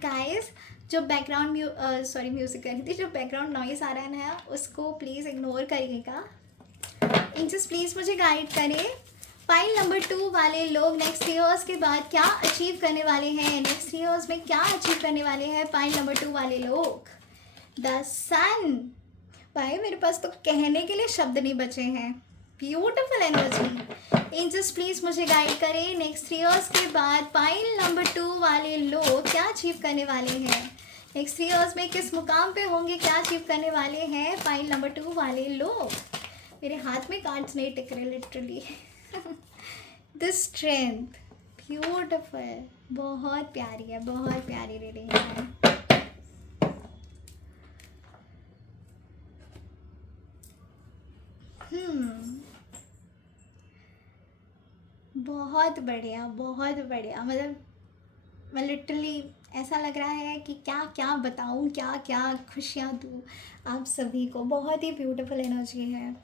गाइस जो बैकग्राउंड म्यूजिक कर रही थी, जो बैकग्राउंड नॉइस आ रहा है ना उसको प्लीज़ इग्नोर करिएगा। एंजल्स प्लीज़ मुझे गाइड करें पाइल नंबर 2 वाले लोग नेक्स्ट 3 इयर्स के बाद क्या अचीव करने वाले हैं, नेक्स्ट 3 इयर्स में क्या अचीव करने वाले हैं पाइल नंबर 2 वाले लोग। द सन, भाई मेरे पास तो कहने के लिए शब्द नहीं बचे हैं। Beautiful energy. एंजल्स प्लीज मुझे गाइड करें, नेक्स्ट 3 इयर्स के बाद पाइल नंबर 2 वाले लोग क्या अचीव करने वाले हैं, नेक्स्ट 3 इयर्स में किस मुकाम पे होंगे, क्या अचीव करने वाले हैं पाइल नंबर 2 वाले लोग। मेरे हाथ में कार्ड्स नहीं टिक रहे लिटरली। द स्ट्रेंथ, ब्यूटिफुल, बहुत प्यारी है, बहुत प्यारी रीडिंग है। बहुत बढ़िया, बहुत बढ़िया। मतलब मैं लिटरली ऐसा लग रहा है कि क्या क्या बताऊँ, क्या क्या खुशियाँ दूँ आप सभी को। बहुत ही ब्यूटीफुल एनर्जी है।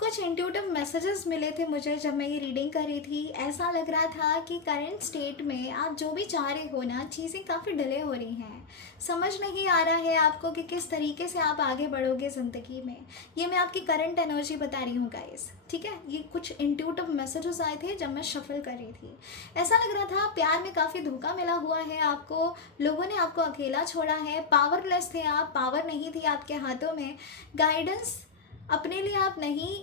कुछ इंट्यूटिव मैसेजेस मिले थे मुझे जब मैं ये रीडिंग कर रही थी। ऐसा लग रहा था कि करंट स्टेट में आप जो भी चाह रहे हो ना, चीज़ें काफ़ी डिले हो रही हैं। समझ नहीं आ रहा है आपको कि किस तरीके से आप आगे बढ़ोगे ज़िंदगी में। ये मैं आपकी करंट एनर्जी बता रही हूँ गाइस, ठीक है। ये कुछ इंट्यूटिव मैसेजेस आए थे जब मैं शफल कर रही थी। ऐसा लग रहा था प्यार में काफ़ी धोखा मिला हुआ है आपको, लोगों ने आपको अकेला छोड़ा है, पावरलेस थे आप, पावर नहीं थी आपके हाथों में, गाइडेंस अपने लिए आप नहीं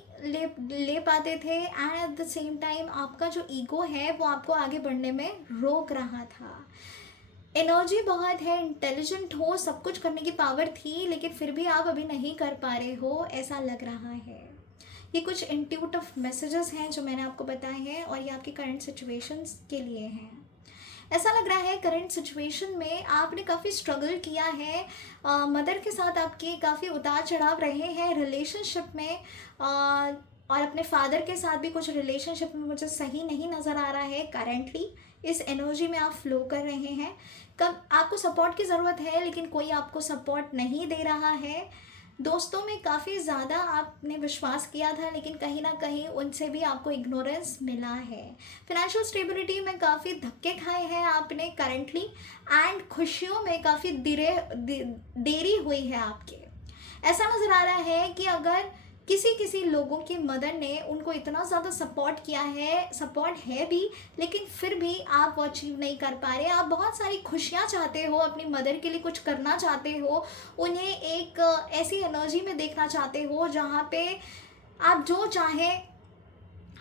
ले पाते थे, and eight the same time आपका जो ईगो है वो आपको आगे बढ़ने में रोक रहा था। एनर्जी बहुत है, इंटेलिजेंट हो, सब कुछ करने की पावर थी, लेकिन फिर भी आप अभी नहीं कर पा रहे हो, ऐसा लग रहा है। ये कुछ इंट्यूटिव मैसेजेस हैं जो मैंने आपको बताए हैं, और ये आपकी करंट सिचुएशंस के लिए हैं। ऐसा लग रहा है करंट सिचुएशन में आपने काफ़ी स्ट्रगल किया है, मदर के साथ आपके काफ़ी उतार चढ़ाव रहे हैं रिलेशनशिप में, और अपने फादर के साथ भी कुछ रिलेशनशिप में मुझे सही नहीं नज़र आ रहा है करेंटली। इस एनर्जी में आप फ्लो कर रहे हैं। कब आपको सपोर्ट की ज़रूरत है लेकिन कोई आपको सपोर्ट नहीं दे रहा है। दोस्तों में काफ़ी ज़्यादा आपने विश्वास किया था, लेकिन कहीं ना कहीं उनसे भी आपको इग्नोरेंस मिला है। फिनेंशियल स्टेबिलिटी में काफ़ी धक्के खाए हैं आपने करंटली, एंड खुशियों में काफ़ी देरी हुई है आपके। ऐसा नज़र आ रहा है कि अगर किसी लोगों की मदर ने उनको इतना ज़्यादा सपोर्ट किया है, सपोर्ट है भी, लेकिन फिर भी आप वो अचीव नहीं कर पा रहे। आप बहुत सारी खुशियाँ चाहते हो, अपनी मदर के लिए कुछ करना चाहते हो, उन्हें एक ऐसी एनर्जी में देखना चाहते हो जहाँ पे आप जो चाहें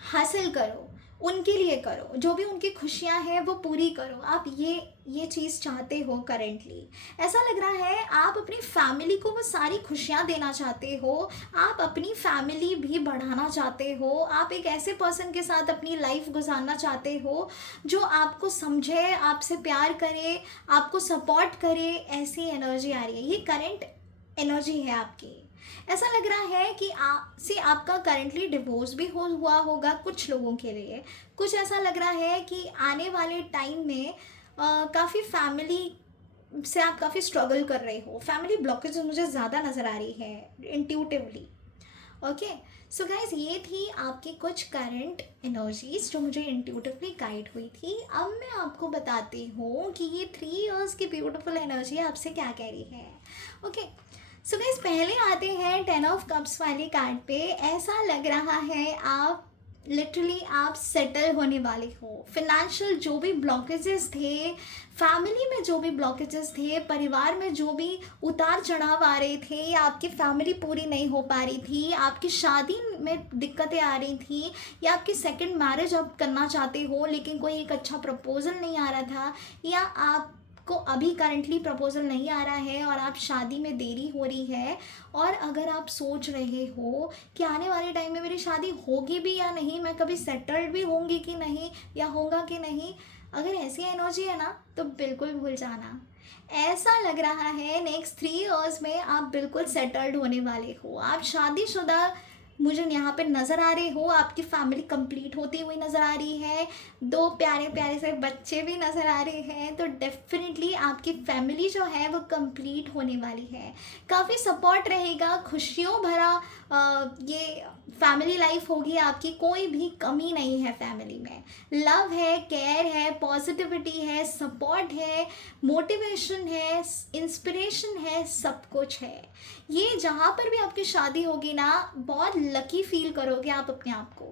हासिल करो, उनके लिए करो, जो भी उनकी खुशियाँ हैं वो पूरी करो। आप ये चीज़ चाहते हो करेंटली। ऐसा लग रहा है आप अपनी फैमिली को वो सारी खुशियाँ देना चाहते हो, आप अपनी फैमिली भी बढ़ाना चाहते हो, आप एक ऐसे पर्सन के साथ अपनी लाइफ गुजारना चाहते हो जो आपको समझे, आपसे प्यार करे, आपको सपोर्ट करे। ऐसी एनर्जी आ रही है, ये करेंट एनर्जी है आपकी। ऐसा लग रहा है कि आपका करंटली डिवोर्स भी हुआ होगा कुछ लोगों के लिए। कुछ ऐसा लग रहा है कि आने वाले टाइम में काफ़ी फैमिली से आप काफ़ी स्ट्रगल कर रहे हो। फैमिली ब्लॉकेज मुझे ज़्यादा नज़र आ रही है इंट्यूटिवली। ओके, सो गाइज ये थी आपकी कुछ करंट एनर्जीज जो मुझे इंट्यूटिवली गाइड हुई थी। अब मैं आपको बताती हूँ कि ये 3 इयर्स की ब्यूटीफुल एनर्जी आपसे क्या कह रही है। ओके, सो गाइस पहले आते हैं 10 ऑफ कप्स वाले कार्ड पे। ऐसा लग रहा है आप लिटरली आप सेटल होने वाले हो। फिनेंशियल जो भी ब्लॉकेजेस थे, फैमिली में जो भी ब्लॉकेजेस थे, परिवार में जो भी उतार चढ़ाव आ रहे थे, या आपकी फैमिली पूरी नहीं हो पा रही थी, आपकी शादी में दिक्कतें आ रही थी, या आपकी सेकंड मैरिज आप करना चाहते हो लेकिन कोई एक अच्छा प्रपोजल नहीं आ रहा था, या आप को अभी करंटली प्रपोजल नहीं आ रहा है और आप शादी में देरी हो रही है, और अगर आप सोच रहे हो कि आने वाले टाइम में मेरी शादी होगी भी या नहीं, मैं कभी सेटल्ड भी होंगी कि नहीं, या होगा कि नहीं, अगर ऐसी एनर्जी है ना तो बिल्कुल भूल जाना। ऐसा लग रहा है नेक्स्ट 3 इयर्स में आप बिल्कुल सेटल्ड होने वाले हो। आप शादीशुदा मुझे यहाँ पे नज़र आ रहे हो, आपकी फैमिली कंप्लीट होती हुई नज़र आ रही है, 2 प्यारे प्यारे से बच्चे भी नज़र आ रहे हैं। तो डेफिनेटली आपकी फैमिली जो है वो कंप्लीट होने वाली है। काफ़ी सपोर्ट रहेगा, खुशियों भरा ये फैमिली लाइफ होगी आपकी। कोई भी कमी नहीं है फैमिली में। लव है, केयर है, पॉजिटिविटी है, सपोर्ट है, मोटिवेशन है, इंस्पिरेशन है, सब कुछ है। ये जहाँ पर भी आपकी शादी होगी ना, बहुत लकी फील करोगे आप अपने आप को।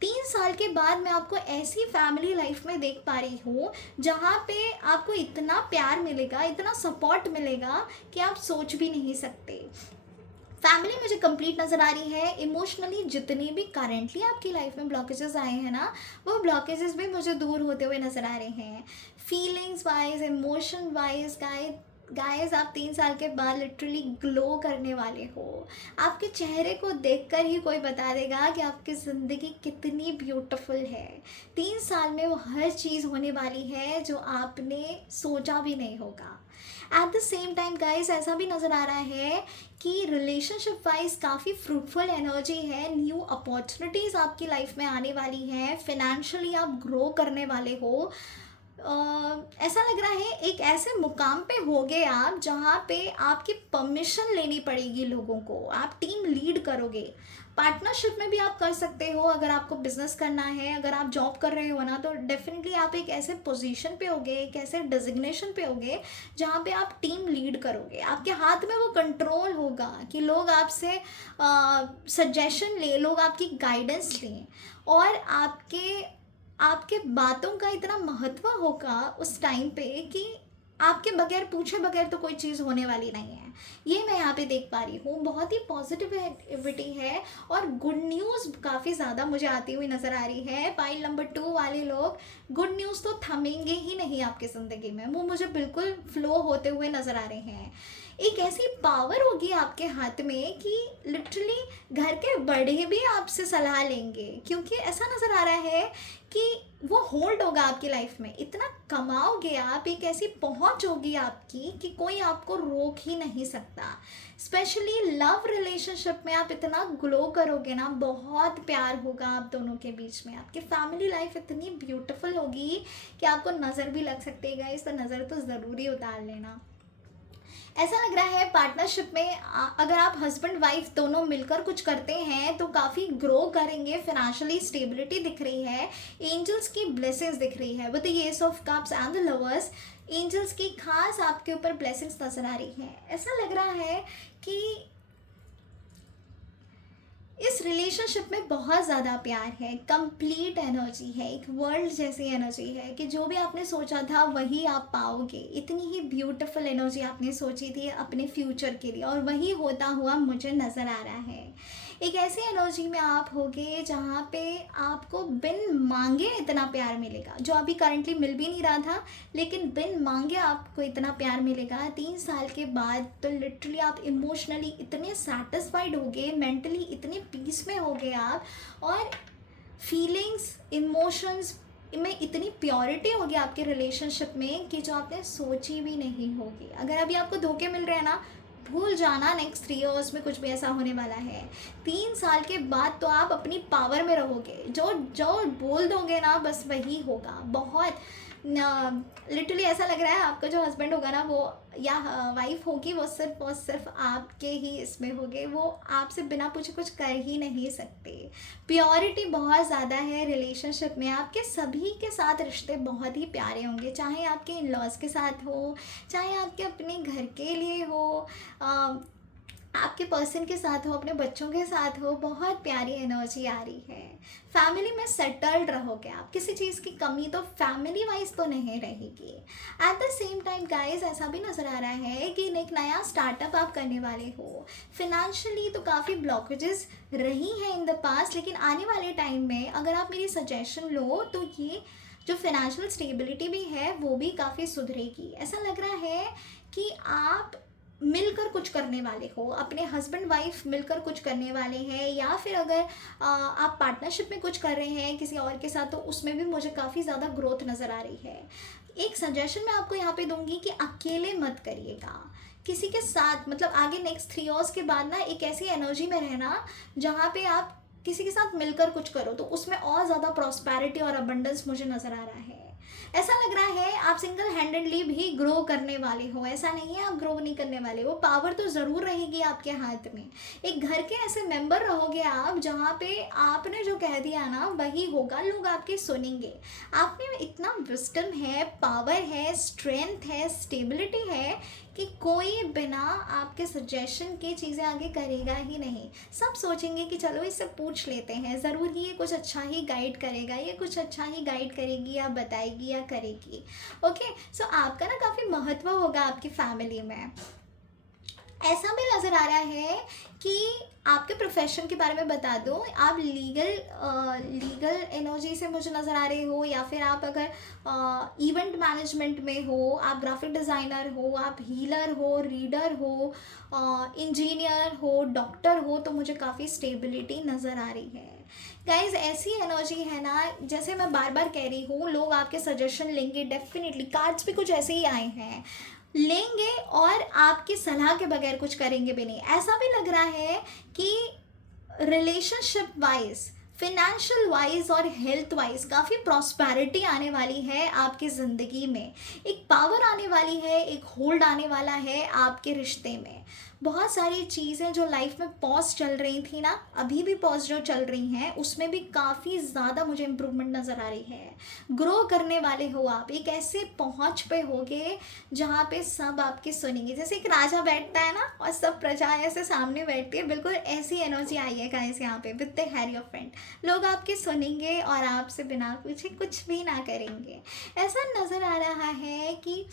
3 साल के बाद मैं आपको ऐसी फैमिली लाइफ में देख पा रही हूँ जहाँ पे आपको इतना प्यार मिलेगा, इतना सपोर्ट मिलेगा कि आप सोच भी नहीं सकते। फैमिली मुझे कंप्लीट नज़र आ रही है। इमोशनली जितनी भी करेंटली आपकी लाइफ में ब्लॉकेजेस आए हैं ना, वो ब्लॉकेजेस भी मुझे दूर होते हुए नज़र आ रहे हैं। Feelings wise, emotion wise guys, आप 3 साल के बाद लिटरली ग्लो करने वाले हो। आपके चेहरे को देखकर ही कोई बता देगा कि आपकी ज़िंदगी कितनी ब्यूटीफुल है। 3 साल में वो हर चीज़ होने वाली है जो आपने सोचा भी नहीं होगा। Eight the same time guys, ऐसा भी नज़र आ रहा है कि रिलेशनशिप वाइज काफ़ी फ्रूटफुल एनर्जी है। न्यू अपॉर्चुनिटीज़ आपकी लाइफ में आने वाली हैं। फिनेंशियली आप ग्रो करने वाले हो। ऐसा लग रहा है एक ऐसे मुकाम पे होगे आप जहाँ पे आपकी परमिशन लेनी पड़ेगी लोगों को। आप टीम लीड करोगे। पार्टनरशिप में भी आप कर सकते हो। अगर आपको बिजनेस करना है, अगर आप जॉब कर रहे हो ना, तो डेफिनेटली आप एक ऐसे पोजीशन पे होगे, एक ऐसे डिजिग्नेशन पे होगे जहाँ पे आप टीम लीड करोगे। आपके हाथ में वो कंट्रोल होगा कि लोग आपसे सजेशन ले, लोग आपकी गाइडेंस लें, और आपके आपके बातों का इतना महत्व होगा उस टाइम पे कि आपके बगैर पूछे बगैर तो कोई चीज़ होने वाली नहीं है। ये मैं यहाँ पे देख पा रही हूँ। बहुत ही पॉजिटिविटी है और गुड न्यूज़ काफ़ी ज़्यादा मुझे आती हुई नज़र आ रही है। पाइल नंबर 2 वाले लोग, गुड न्यूज़ तो थमेंगे ही नहीं आपकी ज़िंदगी में, वो मुझे बिल्कुल फ्लो होते हुए नज़र आ रहे हैं। एक ऐसी पावर होगी आपके हाथ में कि लिटरली घर के बड़े भी आपसे सलाह लेंगे, क्योंकि ऐसा नज़र आ रहा है कि वो होल्ड होगा आपकी लाइफ में। इतना कमाओगे आप, एक ऐसी पहुंच होगी आपकी कि कोई आपको रोक ही नहीं सकता। स्पेशली लव रिलेशनशिप में आप इतना ग्लो करोगे ना, बहुत प्यार होगा आप दोनों के बीच में। आपकी फैमिली लाइफ इतनी ब्यूटीफुल होगी कि आपको नज़र भी लग सकती है गाइस, तो नज़र तो ज़रूरी उतार लेना। ऐसा लग रहा है पार्टनरशिप में अगर आप हस्बैंड वाइफ दोनों मिलकर कुछ करते हैं तो काफ़ी ग्रो करेंगे। फाइनेंशियली स्टेबिलिटी दिख रही है। एंजल्स की ब्लेसिंग्स दिख रही है with the ace of cups and the lovers. Angels की खास आपके ऊपर ब्लेसिंग्स नजर आ रही है। ऐसा लग रहा है कि इस रिलेशनशिप में बहुत ज़्यादा प्यार है, कंप्लीट एनर्जी है, एक वर्ल्ड जैसी एनर्जी है कि जो भी आपने सोचा था वही आप पाओगे। इतनी ही ब्यूटीफुल एनर्जी आपने सोची थी अपने फ्यूचर के लिए, और वही होता हुआ मुझे नज़र आ रहा है। एक ऐसी एनर्जी में आप होगे जहाँ पे आपको बिन मांगे इतना प्यार मिलेगा, जो अभी करंटली मिल भी नहीं रहा था, लेकिन बिन मांगे आपको इतना प्यार मिलेगा 3 साल के बाद। तो लिटरली आप इमोशनली इतने सेटिस्फाइड होगे, मेंटली इतने पीस में होगे आप, और फीलिंग्स, इमोशंस में इतनी प्योरिटी होगी आपके रिलेशनशिप में कि जो आपने सोची भी नहीं होगी। अगर अभी आपको धोखे मिल रहे हैं ना, भूल जाना नेक्स्ट 3 इयर्स में कुछ भी ऐसा होने वाला है। 3 साल के बाद तो आप अपनी पावर में रहोगे। जो जो बोल दोगे ना, बस वही होगा। बहुत लिटरली ऐसा लग रहा है आपका जो हस्बैंड होगा ना, वो या वाइफ होगी, वो सिर्फ और सिर्फ आपके ही इसमें होगे। वो आपसे बिना पूछे कुछ कर ही नहीं सकते। प्योरिटी बहुत ज़्यादा है रिलेशनशिप में। आपके सभी के साथ रिश्ते बहुत ही प्यारे होंगे, चाहे आपके इन लॉज के साथ हो, चाहे आपके अपने घर के लिए हो, आपके पर्सन के साथ हो, अपने बच्चों के साथ हो। बहुत प्यारी एनर्जी आ रही है। फैमिली में सेटल्ड रहोगे आप, किसी चीज़ की कमी तो फैमिली वाइज तो नहीं रहेगी। Eight the same time guys, ऐसा भी नज़र आ रहा है कि एक नया स्टार्टअप आप करने वाले हो। फिनेंशियली तो काफ़ी ब्लॉकेजेस रही हैं इन द पास्ट, लेकिन आने वाले टाइम में अगर आप मेरी सजेशन लो तो ये जो फिनेंशियल स्टेबिलिटी भी है वो भी काफ़ी सुधरेगी। ऐसा लग रहा है कि आप मिलकर कुछ करने वाले हो, अपने हस्बैंड वाइफ मिलकर कुछ करने वाले हैं, या फिर अगर आप पार्टनरशिप में कुछ कर रहे हैं किसी और के साथ, तो उसमें भी मुझे काफ़ी ज़्यादा ग्रोथ नज़र आ रही है। एक सजेशन मैं आपको यहाँ पे दूंगी कि अकेले मत करिएगा, किसी के साथ, मतलब आगे नेक्स्ट 3 इयर्स के बाद ना एक ऐसी एनर्जी में रहना जहाँ पे आप किसी के साथ मिलकर कुछ करो, तो उसमें और ज़्यादा प्रॉस्पेरिटी और अबंडेंस मुझे नज़र आ रहा है। ऐसा लग रहा है आप सिंगल हैंडेडली भी ग्रो करने वाले हो। ऐसा नहीं है आप ग्रो नहीं करने वाले हो, पावर तो ज़रूर रहेगी आपके हाथ में। एक घर के ऐसे मेंबर रहोगे आप जहाँ पे आपने जो कह दिया ना वही होगा, लोग आपके सुनेंगे। आप में इतना विस्डम है, पावर है, स्ट्रेंथ है, स्टेबिलिटी है कि कोई बिना आपके सजेशन के चीज़ें आगे करेगा ही नहीं। सब सोचेंगे कि चलो इससे पूछ लेते हैं, ज़रूर ही ये कुछ अच्छा ही गाइड करेगा, ये कुछ अच्छा ही गाइड करेगी या बताएगी या करेगी। ओके, सो आपका ना काफ़ी महत्व होगा आपकी फैमिली में। ऐसा भी नज़र आ रहा है कि आपके प्रोफेशन के बारे में बता दूं, आप लीगल एनर्जी से मुझे नज़र आ रहे हो, या फिर आप अगर इवेंट मैनेजमेंट में हो, आप ग्राफिक डिज़ाइनर हो, आप हीलर हो, रीडर हो, इंजीनियर हो, डॉक्टर हो, तो मुझे काफ़ी स्टेबिलिटी नज़र आ रही है गाइज। ऐसी एनर्जी है ना, जैसे मैं बार बार कह रही हूँ, लोग आपके सजेशन लेंगे डेफिनेटली, कार्ड्स भी कुछ ऐसे ही आए हैं, लेंगे और आपकी सलाह के बगैर कुछ करेंगे भी नहीं। ऐसा भी लग रहा है कि रिलेशनशिप वाइज, फिनेंशियल वाइज और हेल्थ वाइज काफ़ी प्रॉस्पेरिटी आने वाली है आपकी ज़िंदगी में। एक पावर आने वाली है, एक होल्ड आने वाला है आपके रिश्ते में। बहुत सारी चीज़ें जो लाइफ में पॉज चल रही थी ना, अभी भी पॉज जो चल रही हैं, उसमें भी काफ़ी ज़्यादा मुझे इम्प्रूवमेंट नज़र आ रही है। ग्रो करने वाले हो आप, एक ऐसे पहुंच पे होगे जहाँ पे सब आपकी सुनेंगे। जैसे एक राजा बैठता है ना और सब प्रजा ऐसे सामने बैठती है, बिल्कुल ऐसी एनर्जी आई है गाइस यहाँ पे विद द हेरियोफेंट। लोग आपके सुनेंगे और आपसे बिना पूछे कुछ भी ना करेंगे। ऐसा नज़र आ रहा है कि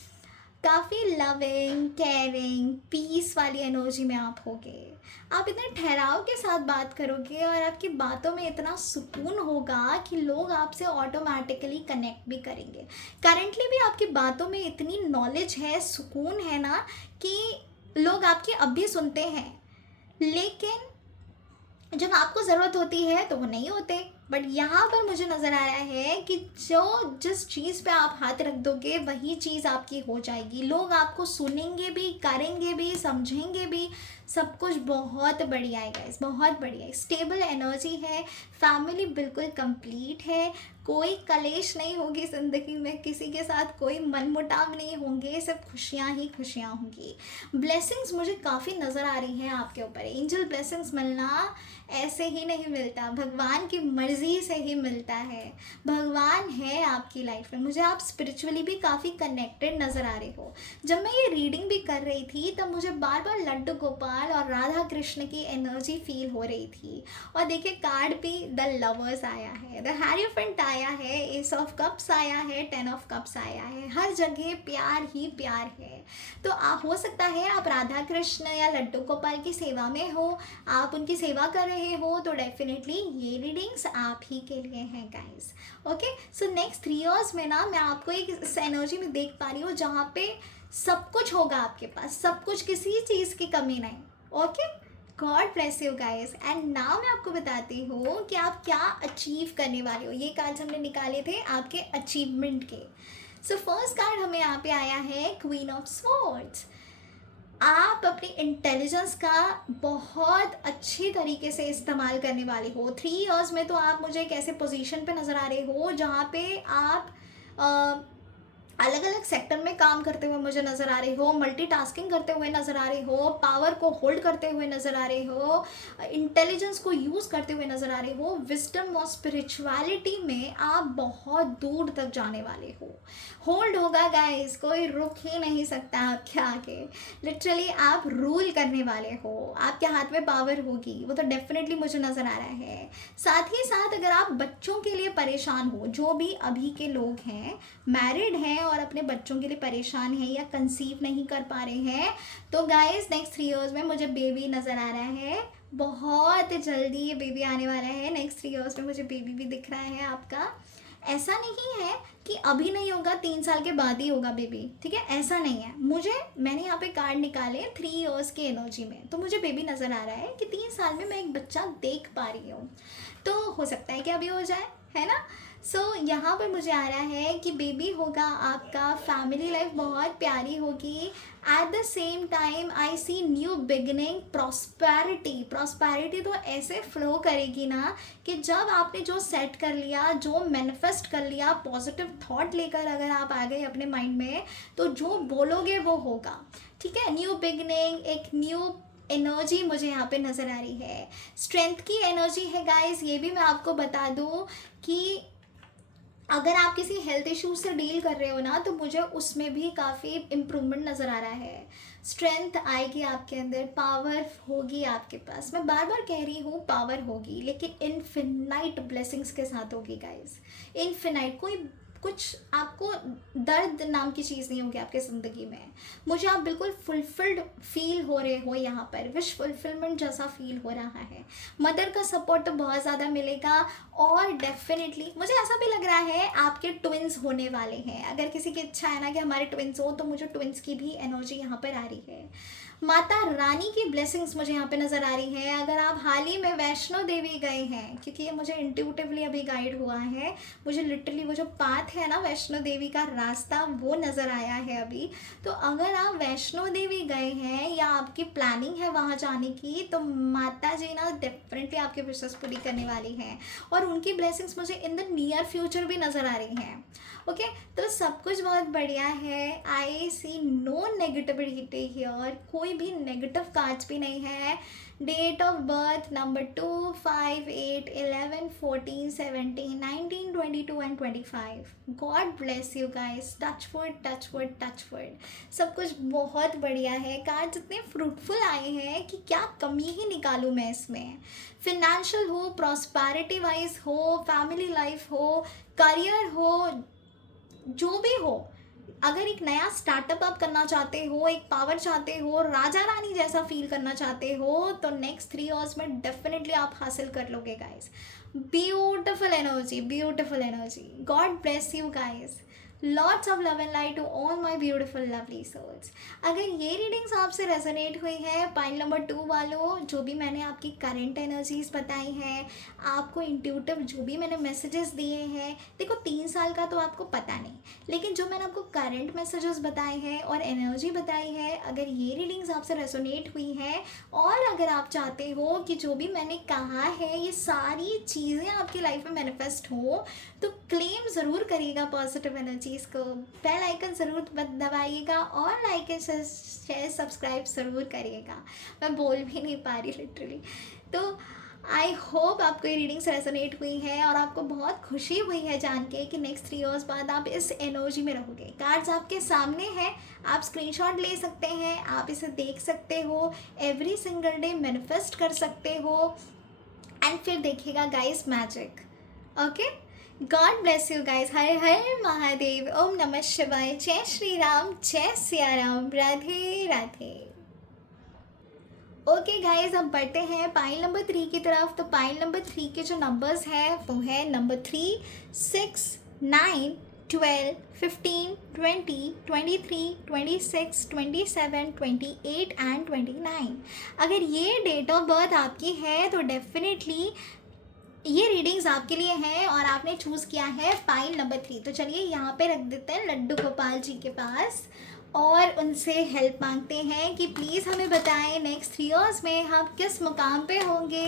काफ़ी लविंग, केयरिंग, पीस वाली एनर्जी में आप होगे। आप इतने ठहराव के साथ बात करोगे और आपकी बातों में इतना सुकून होगा कि लोग आपसे ऑटोमेटिकली कनेक्ट भी करेंगे। करंटली भी आपकी बातों में इतनी नॉलेज है, सुकून है ना, कि लोग आपकी अब भी सुनते हैं, लेकिन जब आपको ज़रूरत होती है तो वो नहीं होते। बट यहाँ पर मुझे नज़र आ रहा है कि जो जिस चीज़ पे आप हाथ रख दोगे वही चीज़ आपकी हो जाएगी। लोग आपको सुनेंगे भी, करेंगे भी, समझेंगे भी, सब कुछ बहुत बढ़िया है गाइस, बहुत बढ़िया है। स्टेबल एनर्जी है, फैमिली बिल्कुल कंप्लीट है, कोई कलेश नहीं होगी ज़िंदगी में, किसी के साथ कोई मनमुटाव नहीं होंगे, सब खुशियाँ ही खुशियाँ होंगी। ब्लेसिंग्स मुझे काफ़ी नज़र आ रही हैं आपके ऊपर। एंजल ब्लेसिंग्स मिलना ऐसे ही नहीं मिलता, भगवान की मर्ज़ी से ही मिलता है। भगवान है आपकी लाइफ में। मुझे आप स्पिरिचुअली भी काफ़ी कनेक्टेड नज़र आ रहे हो। जब मैं ये रीडिंग भी कर रही थी तब मुझे बार बार लड्डू गोपाल और राधा कृष्ण की एनर्जी फील हो रही थी। और देखिए कार्ड भी द लवर्स आया है, द हैरियोफेंट आया है, एस ऑफ कप्स आया है, 10 ऑफ कप्स आया है। हर जगह प्यार ही प्यार है। तो आप, हो सकता है आप राधा कृष्ण या लड्डू गोपाल की सेवा में हो, आप उनकी सेवा कर रहे हो, तो डेफिनेटली ये रीडिंग्स आप ही के लिए हैं guys. Okay, so next 3 years में ना मैं आपको एक इस एनर्जी में देख पा रही हूँ जहाँ पे सब कुछ होगा आपके पास, सब कुछ, किसी चीज़ की कमी नहीं। Okay, god bless you guys. And now मैं आपको बताती हूँ कि आप क्या अचीव करने वाले हो। ये कार्ड्स हमने निकाले थे आपके अचीवमेंट के। सो फर्स्ट कार्ड हमें यहाँ पे आया है क्वीन ऑफ स्वॉर्ड्स। आप अपनी इंटेलिजेंस का बहुत अच्छी तरीके से इस्तेमाल करने वाले हो। 3 इयर्स में तो आप मुझे एक ऐसे पोजीशन पे नज़र आ रहे हो जहाँ पे आप अलग अलग सेक्टर में काम करते हुए मुझे नज़र आ रहे हो, मल्टीटास्किंग करते हुए नज़र आ रहे हो, पावर को होल्ड करते हुए नज़र आ रहे हो, इंटेलिजेंस को यूज़ करते हुए नज़र आ रहे हो। विजडम और स्पिरिचुअलिटी में आप बहुत दूर तक जाने वाले हो। होल्ड होगा गाइस, कोई रुक ही नहीं सकता आपके आगे। लिटरली आप रूल करने वाले हो, आपके हाथ में पावर होगी, वो तो डेफिनेटली मुझे नज़र आ रहा है। साथ ही साथ अगर आप बच्चों के लिए परेशान हो, जो भी अभी के लोग हैं, मैरिड हैं और अपने बच्चों के लिए परेशान हैं या कंसीव नहीं कर पा रहे हैं, तो गाइस नेक्स्ट 3 इयर्स में मुझे बेबी नज़र आ रहा है। बहुत जल्दी ये बेबी आने वाला है। नेक्स्ट 3 इयर्स में मुझे बेबी भी दिख रहा है आपका। ऐसा नहीं है कि अभी नहीं होगा, 3 साल के बाद ही होगा बेबी, ठीक है, ऐसा नहीं है। मैंने यहाँ पे कार्ड निकाले 3 इयर्स की एनर्जी में, तो मुझे बेबी नज़र आ रहा है कि 3 साल में मैं एक बच्चा देख पा रही हूँ। तो हो सकता है कि अभी हो जाए, है ना। सो यहाँ पर मुझे आ रहा है कि बेबी होगा आपका, फैमिली लाइफ बहुत प्यारी होगी। At the same time I see new beginning, prosperity तो ऐसे फ्लो करेगी ना कि जब आपने जो सेट कर लिया, जो मैनिफेस्ट कर लिया, पॉजिटिव थॉट लेकर अगर आप आ गए अपने माइंड में, तो जो बोलोगे वो होगा, ठीक है। न्यू बिगिनिंग, एक न्यू एनर्जी मुझे यहाँ पे नज़र आ रही है। स्ट्रेंथ की एनर्जी है गाइस। ये भी मैं आपको बता दूँ कि अगर आप किसी हेल्थ इश्यूज से डील कर रहे हो ना, तो मुझे उसमें भी काफ़ी इम्प्रूवमेंट नज़र आ रहा है। स्ट्रेंथ आएगी आपके अंदर, पावर होगी आपके पास। मैं बार बार कह रही हूँ पावर होगी, लेकिन इनफिनाइट ब्लेसिंग्स के साथ होगी गाइस। इनफिनाइट, कोई कुछ आपको दर्द नाम की चीज़ नहीं होगी आपके ज़िंदगी में। मुझे आप बिल्कुल फुलफिल्ड फील हो रहे हो यहाँ पर, विश फुलफिलमेंट जैसा फील हो रहा है। मदर का सपोर्ट तो बहुत ज़्यादा मिलेगा, और डेफिनेटली मुझे ऐसा भी लग रहा है आपके ट्विंस होने वाले हैं। अगर किसी की इच्छा है ना कि हमारे ट्विंस हो, तो मुझे ट्विंस की भी एनर्जी यहाँ पर आ रही है। माता रानी की ब्लेसिंग्स मुझे यहाँ पे नज़र आ रही है। अगर आप हाल ही में वैष्णो देवी गए हैं, क्योंकि ये मुझे इंट्यूटिवली अभी गाइड हुआ है, मुझे लिटरली वो जो पाथ है ना वैष्णो देवी का रास्ता, वो नज़र आया है अभी। तो अगर आप वैष्णो देवी गए हैं या आपकी प्लानिंग है वहाँ जाने की, तो माता जी ना डेफिनेटली आपके विशेस पूरी करने वाली हैं, और उनकी ब्लेसिंग्स मुझे इन द नियर फ्यूचर भी नज़र आ रही हैं। ओके, तो सब कुछ बहुत बढ़िया है। I see no negativity here, कोई भी नेगेटिव कार्ड्स भी नहीं है। Date of birth number 2, 5, 8, 11, 14, 17, 19, 22 and 25। God bless you guys. Touch wood, touch wood, touch wood. सब कुछ बहुत बढ़िया है। कार्ड्स इतने फ्रूटफुल आए हैं कि क्या कमी ही निकालूँ मैं इसमें। फिनेंशियल हो, प्रॉस्पेरिटी वाइज हो, फैमिली लाइफ हो, करियर हो, जो भी हो, अगर एक नया स्टार्टअप आप करना चाहते हो, एक पावर चाहते हो, राजा रानी जैसा फील करना चाहते हो, तो नेक्स्ट 3 इयर्स में डेफिनेटली आप हासिल कर लोगे guys. Beautiful energy, beautiful energy. God bless you guys. Lots of love and light to all my beautiful lovely souls. अगर ये रीडिंग्स आपसे रेजोनेट हुई है, पाइल नंबर 2 वालों, जो भी मैंने आपकी करंट एनर्जीज बताई हैं, आपको इंट्यूटिव जो भी मैंने मैसेजेस दिए हैं, देखो 3 साल का तो आपको पता नहीं, लेकिन जो मैंने आपको करंट मैसेजेस बताए हैं और एनर्जी बताई है, अगर ये रीडिंग्स आपसे रेजोनेट हुई हैं, और अगर आप चाहते हो कि जो भी मैंने कहा है ये सारी चीज़ें आपकी लाइफ में मैनिफेस्ट हो, तो क्लेम ज़रूर करिएगा पॉजिटिव एनर्जीज़ को। बेल आइकन ज़रूर दबाइएगा, और लाइक एंड शेयर सब्सक्राइब ज़रूर करिएगा। मैं बोल भी नहीं पा रही लिटरली। तो आई होप आपको ये रीडिंग्स रेजोनेट हुई है, और आपको बहुत खुशी हुई है जान के कि नेक्स्ट 3 इयर्स बाद आप इस एनर्जी में रहोगे। कार्ड्स आपके सामने हैं, आप स्क्रीनशॉट ले सकते हैं, आप इसे देख सकते हो, एवरी सिंगल डे मैनिफेस्ट कर सकते हो, एंड फिर देखिएगा guys magic. Okay, god bless you guys. हर हर महादेव, ओम नमः शिवाय, जय श्री राम, जय सिया राम, राधे राधे। ओके गाइज, अब बढ़ते हैं पाइल नंबर 3 की तरफ। तो पाइल नंबर 3 के जो नंबर्स हैं वो है नंबर 3, 6, 9, 12, 15, 20, 23, 26, 27, 28 एंड 29। अगर ये डेट ऑफ बर्थ आपकी है तो डेफिनेटली ये रीडिंग्स आपके लिए हैं, और आपने चूज़ किया है पाइल नंबर 3। तो चलिए यहाँ पे रख देते हैं लड्डू गोपाल जी के पास, और उनसे हेल्प मांगते हैं कि प्लीज़ हमें बताएं नेक्स्ट 3 इयर्स में हम किस मुकाम पे होंगे,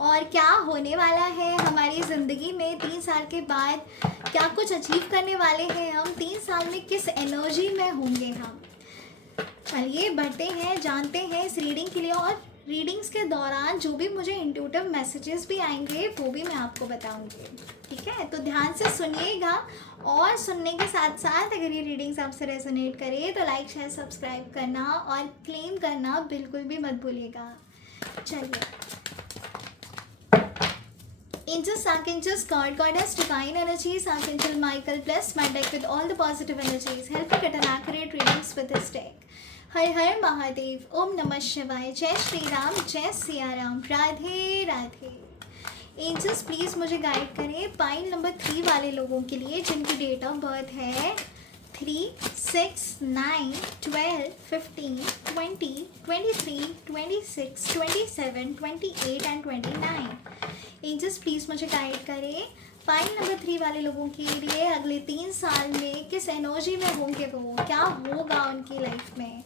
और क्या होने वाला है हमारी ज़िंदगी में 3 साल के बाद। क्या कुछ अचीव करने वाले हैं हम 3 साल में, किस एनर्जी में होंगे हम। चलिए बढ़ते हैं, जानते हैं इस रीडिंग के लिए। और रीडिंग्स के दौरान जो भी मुझे इंट्यूटिव मैसेजेस भी आएंगे वो भी मैं आपको बताऊंगी, ठीक है। तो ध्यान से सुनिएगा, और सुनने के साथ साथ अगर ये रीडिंग्स आपसे रेजोनेट करे तो लाइक शेयर सब्सक्राइब करना और क्लेम करना बिल्कुल भी मत भूलिएगा। चलिए, Angels, Archangels, God, Goddess, Divine Energies, Archangel Michael, bless my deck with all the positive energies. Help me get an accurate readings with this deck. हर हर महादेव, ओम नमः शिवाय, जय श्री राम, जय सिया राम, राधे राधे। एंजल्स प्लीज़ मुझे गाइड करें पाइल नंबर 3 वाले लोगों के लिए जिनकी डेट ऑफ बर्थ है 3, 6, 9, 12, 15, 20, 23, 26, 27, 28 एंड 29। एंजल्स प्लीज़ मुझे गाइड करें पाइल नंबर 3 वाले लोगों के लिए अगले 3 साल में किस एनर्जी में होंगे वो, क्या होगा उनकी लाइफ में।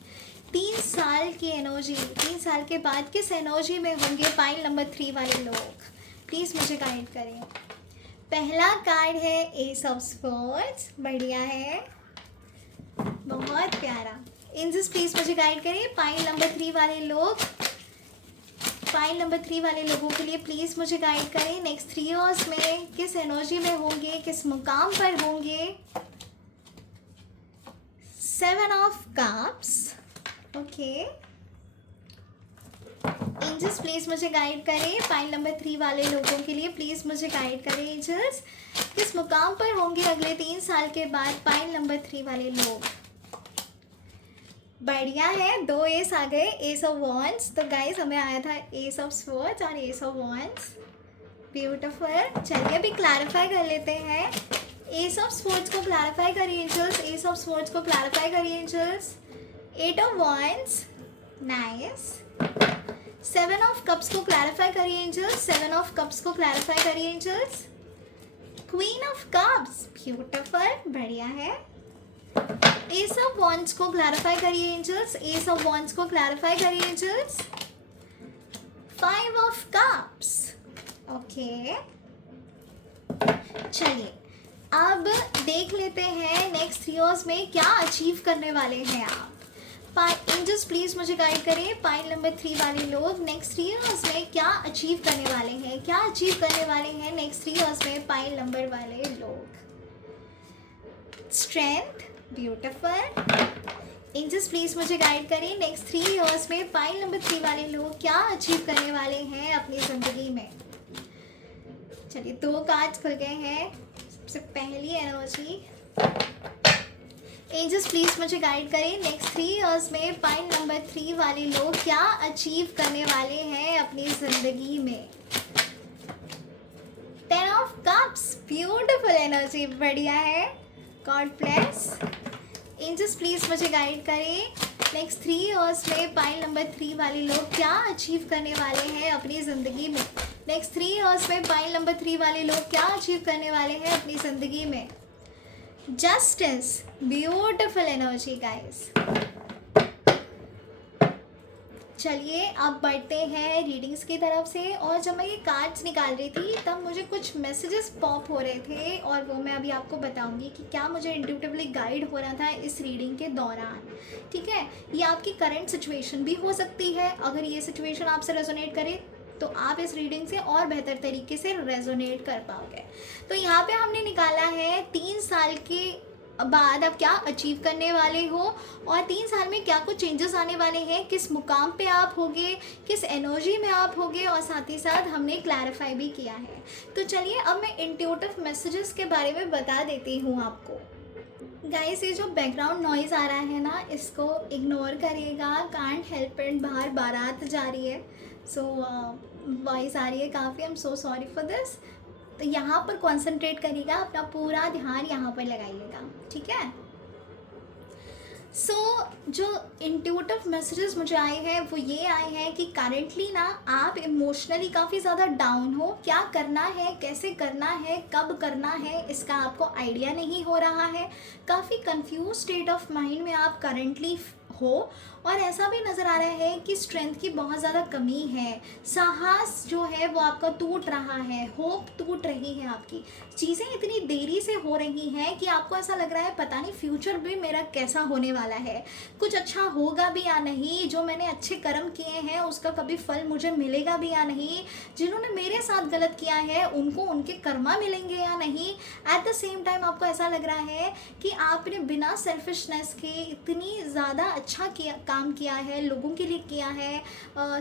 3 साल की एनर्जी, 3 साल के बाद किस एनर्जी में होंगे पाइल नंबर 3 वाले लोग, प्लीज़ मुझे गाइड करें। पहला कार्ड है एस ऑफ स्वॉर्ड्स, बढ़िया है, बहुत प्यारा। एंजल्स प्लीज़ मुझे गाइड करें पाइल नंबर 3 वाले लोग, पाइल नंबर 3 वाले लोगों के लिए प्लीज़ मुझे गाइड करें नेक्स्ट 3 इयर्स में किस एनर्जी में होंगे, किस मुकाम पर होंगे। 7 of cups, okay, angels please मुझे गाइड करें पाइल नंबर 3 वाले लोगों के लिए, प्लीज़ मुझे गाइड करें एंजल्स। किस मुकाम पर होंगे अगले 3 साल के बाद पाइल नंबर 3 वाले लोग। बढ़िया है, 2 एस आ गए, एस ऑफ वॉन्ड्स। तो गाइस हमें आया था एस ऑफ स्वॉर्ड्स और एस ऑफ वॉन्ड्स। ब्यूटीफुल। चलिए अभी क्लैरिफाई कर लेते हैं। एस ऑफ स्वॉर्ड्स को क्लैरिफाई करिए एंजल्स, एस ऑफ स्वॉर्ड्स को क्लैरिफाई करिए angels. 8 of wands, nice. 7 of cups को क्लैरिफाई करिए एंजल्स, 7 ऑफ कप्स को क्लैरिफाई करिए angels. Queen of cups, beautiful, बढ़िया है। एस ऑफ वॉन्ड्स को क्लैरिफाई करिए एंजल्स, एस ऑफ वॉन्ड्स को क्लैरिफाई करिए एंजल्स। 5 of cups, okay. चलिए अब देख लेते हैं नेक्स्ट 3 इयर्स में क्या अचीव करने वाले हैं आप। एंजल्स प्लीज मुझे गाइड करें, पाइल नंबर 3 वाले लोग नेक्स्ट 3 इयर्स में क्या अचीव करने वाले हैं, क्या अचीव करने वाले हैं नेक्स्ट 3 इयर्स में पाइल नंबर वाले लोग। Strength, beautiful. एंजल्स प्लीज मुझे गाइड करें नेक्स्ट 3 इयर्स में पाइल नंबर 3 वाले लोग क्या अचीव करने वाले हैं अपनी ज़िंदगी में। चलिए 2 कार्ड्स खुल गए हैं। सबसे पहली एनर्जी, एंजल्स प्लीज मुझे गाइड करें नेक्स्ट 3 इयर्स में पाइल नंबर 3 वाले लोग क्या अचीव करने वाले हैं अपनी ज़िंदगी में। 10 ऑफ कप्स, ब्यूटीफुल एनर्जी, बढ़िया है, गॉड ब्लेस। एंजल्स प्लीज मुझे गाइड करें नेक्स्ट 3 इयर्स में पाइल नंबर 3 वाले लोग क्या अचीव करने वाले हैं अपनी ज़िंदगी में। नेक्स्ट 3 इयर्स में पाइल नंबर 3 वाले लोग क्या अचीव करने वाले हैं अपनी ज़िंदगी में। Justice, beautiful energy guys. चलिए अब बढ़ते हैं रीडिंग्स की तरफ से। और जब मैं ये कार्ड्स निकाल रही थी तब मुझे कुछ मैसेजेस पॉप हो रहे थे और वो मैं अभी आपको बताऊंगी कि क्या मुझे इंट्यूटिवली गाइड हो रहा था इस रीडिंग के दौरान। ठीक है, ये आपकी करंट सिचुएशन भी हो सकती है। अगर ये सिचुएशन आपसे रेजोनेट करे तो आप इस रीडिंग से और बेहतर तरीके से रेजोनेट कर पाओगे। तो यहाँ पे हमने निकाला है 3 साल के बाद आप क्या अचीव करने वाले हो और 3 साल में क्या कुछ चेंजेस आने वाले हैं, किस मुकाम पे आप होगे, किस एनर्जी में आप होगे, और साथ ही साथ हमने क्लैरिफाई भी किया है। तो चलिए अब मैं इंट्यूटिव मैसेजेस के बारे में बता देती हूँ आपको। गाइस ये जो बैकग्राउंड नॉइज़ आ रहा है ना, इसको इग्नोर करिएगा, कांट हेल्प इट, बाहर बारात जा रही है, सो वॉइस आ रही है काफ़ी, I am so sorry for this. तो यहाँ पर कंसंट्रेट करिएगा, अपना पूरा ध्यान यहाँ पर लगाइएगा, ठीक है। सो जो इंट्यूटिव मैसेजेस मुझे आए हैं वो ये आए हैं कि करेंटली ना आप इमोशनली काफ़ी ज़्यादा डाउन हो। क्या करना है, कैसे करना है, कब करना है, इसका आपको आइडिया नहीं हो रहा है। काफ़ी कंफ्यूज स्टेट ऑफ माइंड में आप करेंटली हो और ऐसा भी नज़र आ रहा है कि स्ट्रेंथ की बहुत ज़्यादा कमी है, साहस जो है वो आपका टूट रहा है, होप टूट रही है आपकी। चीज़ें इतनी देरी से हो रही हैं कि आपको ऐसा लग रहा है पता नहीं फ्यूचर भी मेरा कैसा होने वाला है, कुछ अच्छा होगा भी या नहीं, जो मैंने अच्छे कर्म किए हैं उसका कभी फल मुझे मिलेगा भी या नहीं, जिन्होंने मेरे साथ गलत किया है उनको उनके कर्मा मिलेंगे या नहीं। एट द सेम टाइम आपको ऐसा लग रहा है कि आपने बिना सेल्फिशनेस के इतनी ज़्यादा अच्छा काम किया है, लोगों के लिए किया है,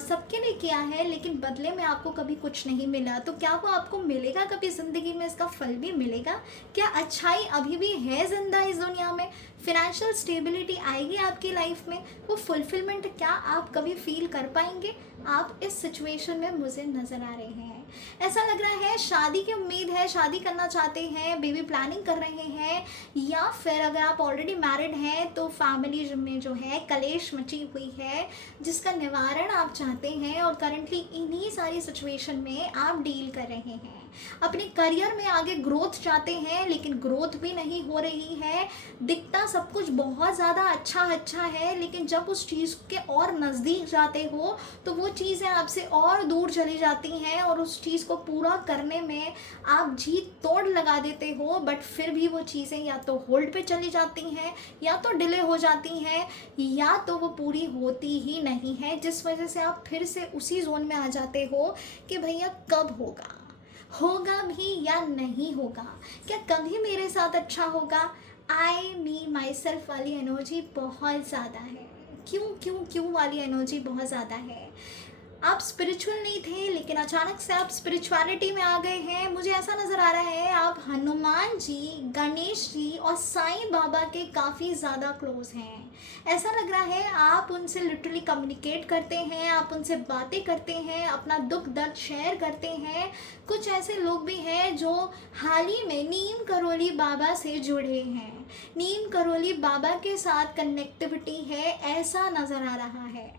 सबके लिए किया है, लेकिन बदले में आपको कभी कुछ नहीं मिला। तो क्या वो आपको मिलेगा कभी ज़िंदगी में, इसका फल भी मिलेगा? क्या अच्छाई अभी भी है ज़िंदा इस दुनिया में? फिनेंशियल स्टेबिलिटी आएगी आपकी लाइफ में? वो फुलफिलमेंट क्या आप कभी फील कर पाएंगे? आप इस सिचुएशन में मुझे नज़र आ रहे हैं। ऐसा लग रहा है शादी की उम्मीद है, शादी करना चाहते हैं, बेबी प्लानिंग कर रहे हैं, या फिर अगर आप ऑलरेडी मैरिड हैं तो फैमिली में जो है कलेश मची हुई है जिसका निवारण आप चाहते हैं और करंटली इन्हीं सारी सिचुएशन में आप डील कर रहे हैं। अपने करियर में आगे ग्रोथ चाहते हैं लेकिन ग्रोथ भी नहीं हो रही है। दिखता सब कुछ बहुत ज़्यादा अच्छा है, लेकिन जब उस चीज़ के और नज़दीक जाते हो तो वो चीज़ें आपसे और दूर चली जाती हैं और उस चीज़ को पूरा करने में आप जी तोड़ लगा देते हो, बट फिर भी वो चीज़ें या तो होल्ड पे चली जाती हैं, या तो डिले हो जाती हैं, या तो वो पूरी होती ही नहीं है, जिस वजह से आप फिर से उसी जोन में आ जाते हो कि भैया कब होगा भी या नहीं होगा, क्या कभी मेरे साथ अच्छा होगा। आई मी माई सेल्फ वाली एनर्जी बहुत ज़्यादा है। क्यों वाली एनर्जी बहुत ज़्यादा है। आप स्पिरिचुअल नहीं थे लेकिन अचानक से आप स्पिरिचुअलिटी में आ गए हैं। मुझे ऐसा नज़र आ रहा है आप हनुमान जी, गणेश जी और साईं बाबा के काफ़ी ज़्यादा क्लोज हैं। ऐसा लग रहा है आप उनसे लिटरली कम्युनिकेट करते हैं, आप उनसे बातें करते हैं, अपना दुख दर्द शेयर करते हैं। कुछ ऐसे लोग भी हैं जो हाल ही में नीम करोली बाबा से जुड़े हैं। नीम करोली बाबा के साथ कनेक्टिविटी है, ऐसा नज़र आ रहा है।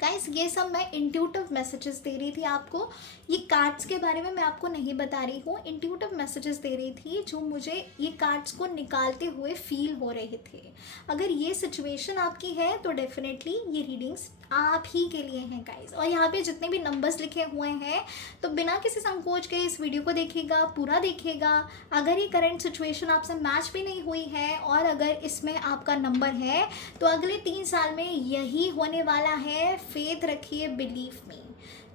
गाइस ये सब मैं इंट्यूटिव मैसेजेस दे रही थी आपको। ये कार्ड्स के बारे में मैं आपको नहीं बता रही हूँ, इंट्यूटिव मैसेजेस दे रही थी जो मुझे ये कार्ड्स को निकालते हुए फील हो रहे थे। अगर ये सिचुएशन आपकी है तो डेफिनेटली ये रीडिंग्स आप ही के लिए हैं गाइस। और यहाँ पे जितने भी नंबर्स लिखे हुए हैं तो बिना किसी संकोच के इस वीडियो को देखिएगा, पूरा देखिएगा। अगर ये करंट सिचुएशन आपसे मैच भी नहीं हुई है और अगर इसमें आपका नंबर है तो अगले 3 साल में यही होने वाला है। फेथ रखिए, बिलीव मी,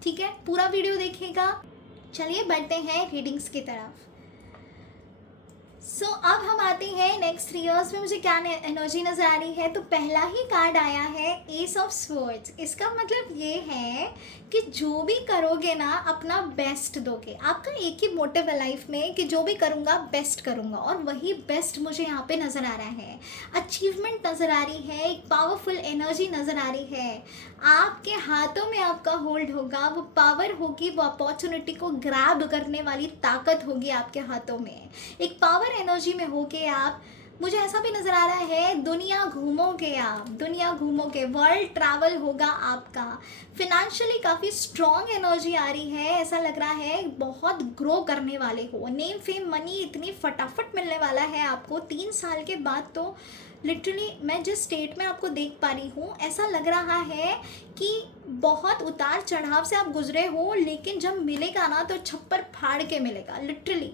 ठीक है। पूरा वीडियो देखिएगा। चलिए बढ़ते हैं रीडिंग्स की तरफ। अब हम आते हैं नेक्स्ट 3 इयर्स में मुझे क्या एनर्जी नज़र आ रही है। तो पहला ही कार्ड आया है एस ऑफ स्वॉर्ड्स। इसका मतलब ये है कि जो भी करोगे ना अपना बेस्ट दोगे। आपका एक ही मोटिव है लाइफ में कि जो भी करूँगा बेस्ट करूँगा, और वही बेस्ट मुझे यहाँ पे नज़र आ रहा है। अचीवमेंट नज़र आ रही है, एक पावरफुल एनर्जी नज़र आ रही है। आपके हाथों में आपका होल्ड होगा, वो पावर होगी, वो अपॉर्चुनिटी को ग्रैब करने वाली ताकत होगी आपके हाथों में। एक पावर एनर्जी में होके आप, मुझे ऐसा भी नज़र आ रहा है दुनिया घूमोगे आप, दुनिया घूमोगे, वर्ल्ड ट्रैवल होगा आपका। फिनेंशियली काफ़ी स्ट्रॉन्ग एनर्जी आ रही है। ऐसा लग रहा है बहुत ग्रो करने वाले हो। नेम फेम मनी इतनी फटाफट मिलने वाला है आपको 3 साल के बाद। तो लिटरली मैं जिस स्टेट में आपको देख पा रही हूँ ऐसा लग रहा है कि बहुत उतार चढ़ाव से आप गुजरे हो, लेकिन जब मिलेगा ना तो छप्पर फाड़ के मिलेगा। लिटरली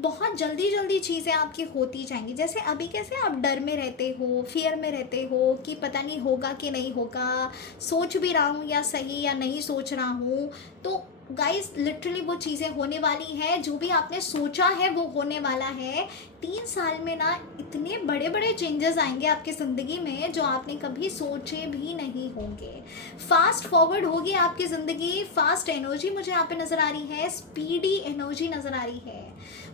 बहुत जल्दी जल्दी चीज़ें आपकी होती जाएंगी। जैसे अभी कैसे आप डर में रहते हो, फियर में रहते हो कि पता नहीं होगा कि नहीं होगा, सोच भी रहा हूँ या सही या नहीं सोच रहा हूँ। तो गाइस लिटरली वो चीज़ें होने वाली है, जो भी आपने सोचा है वो होने वाला है। 3 साल में ना इतने बड़े बड़े चेंजेस आएंगे आपकी ज़िंदगी में जो आपने कभी सोचे भी नहीं होंगे। फास्ट फॉरवर्ड होगी आपकी ज़िंदगी। फास्ट एनर्जी मुझे यहाँ पे नज़र आ रही है, स्पीडी एनर्जी नज़र आ रही है।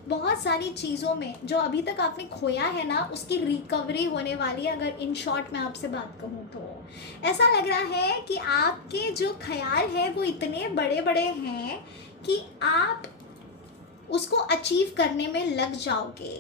बहुत सारी चीज़ों में जो अभी तक आपने खोया है ना उसकी रिकवरी होने वाली है। अगर इन शॉर्ट मैं आपसे बात कहूँ तो ऐसा लग रहा है कि आपके जो ख्याल है वो इतने बड़े बड़े हैं कि आप उसको अचीव करने में लग जाओगे।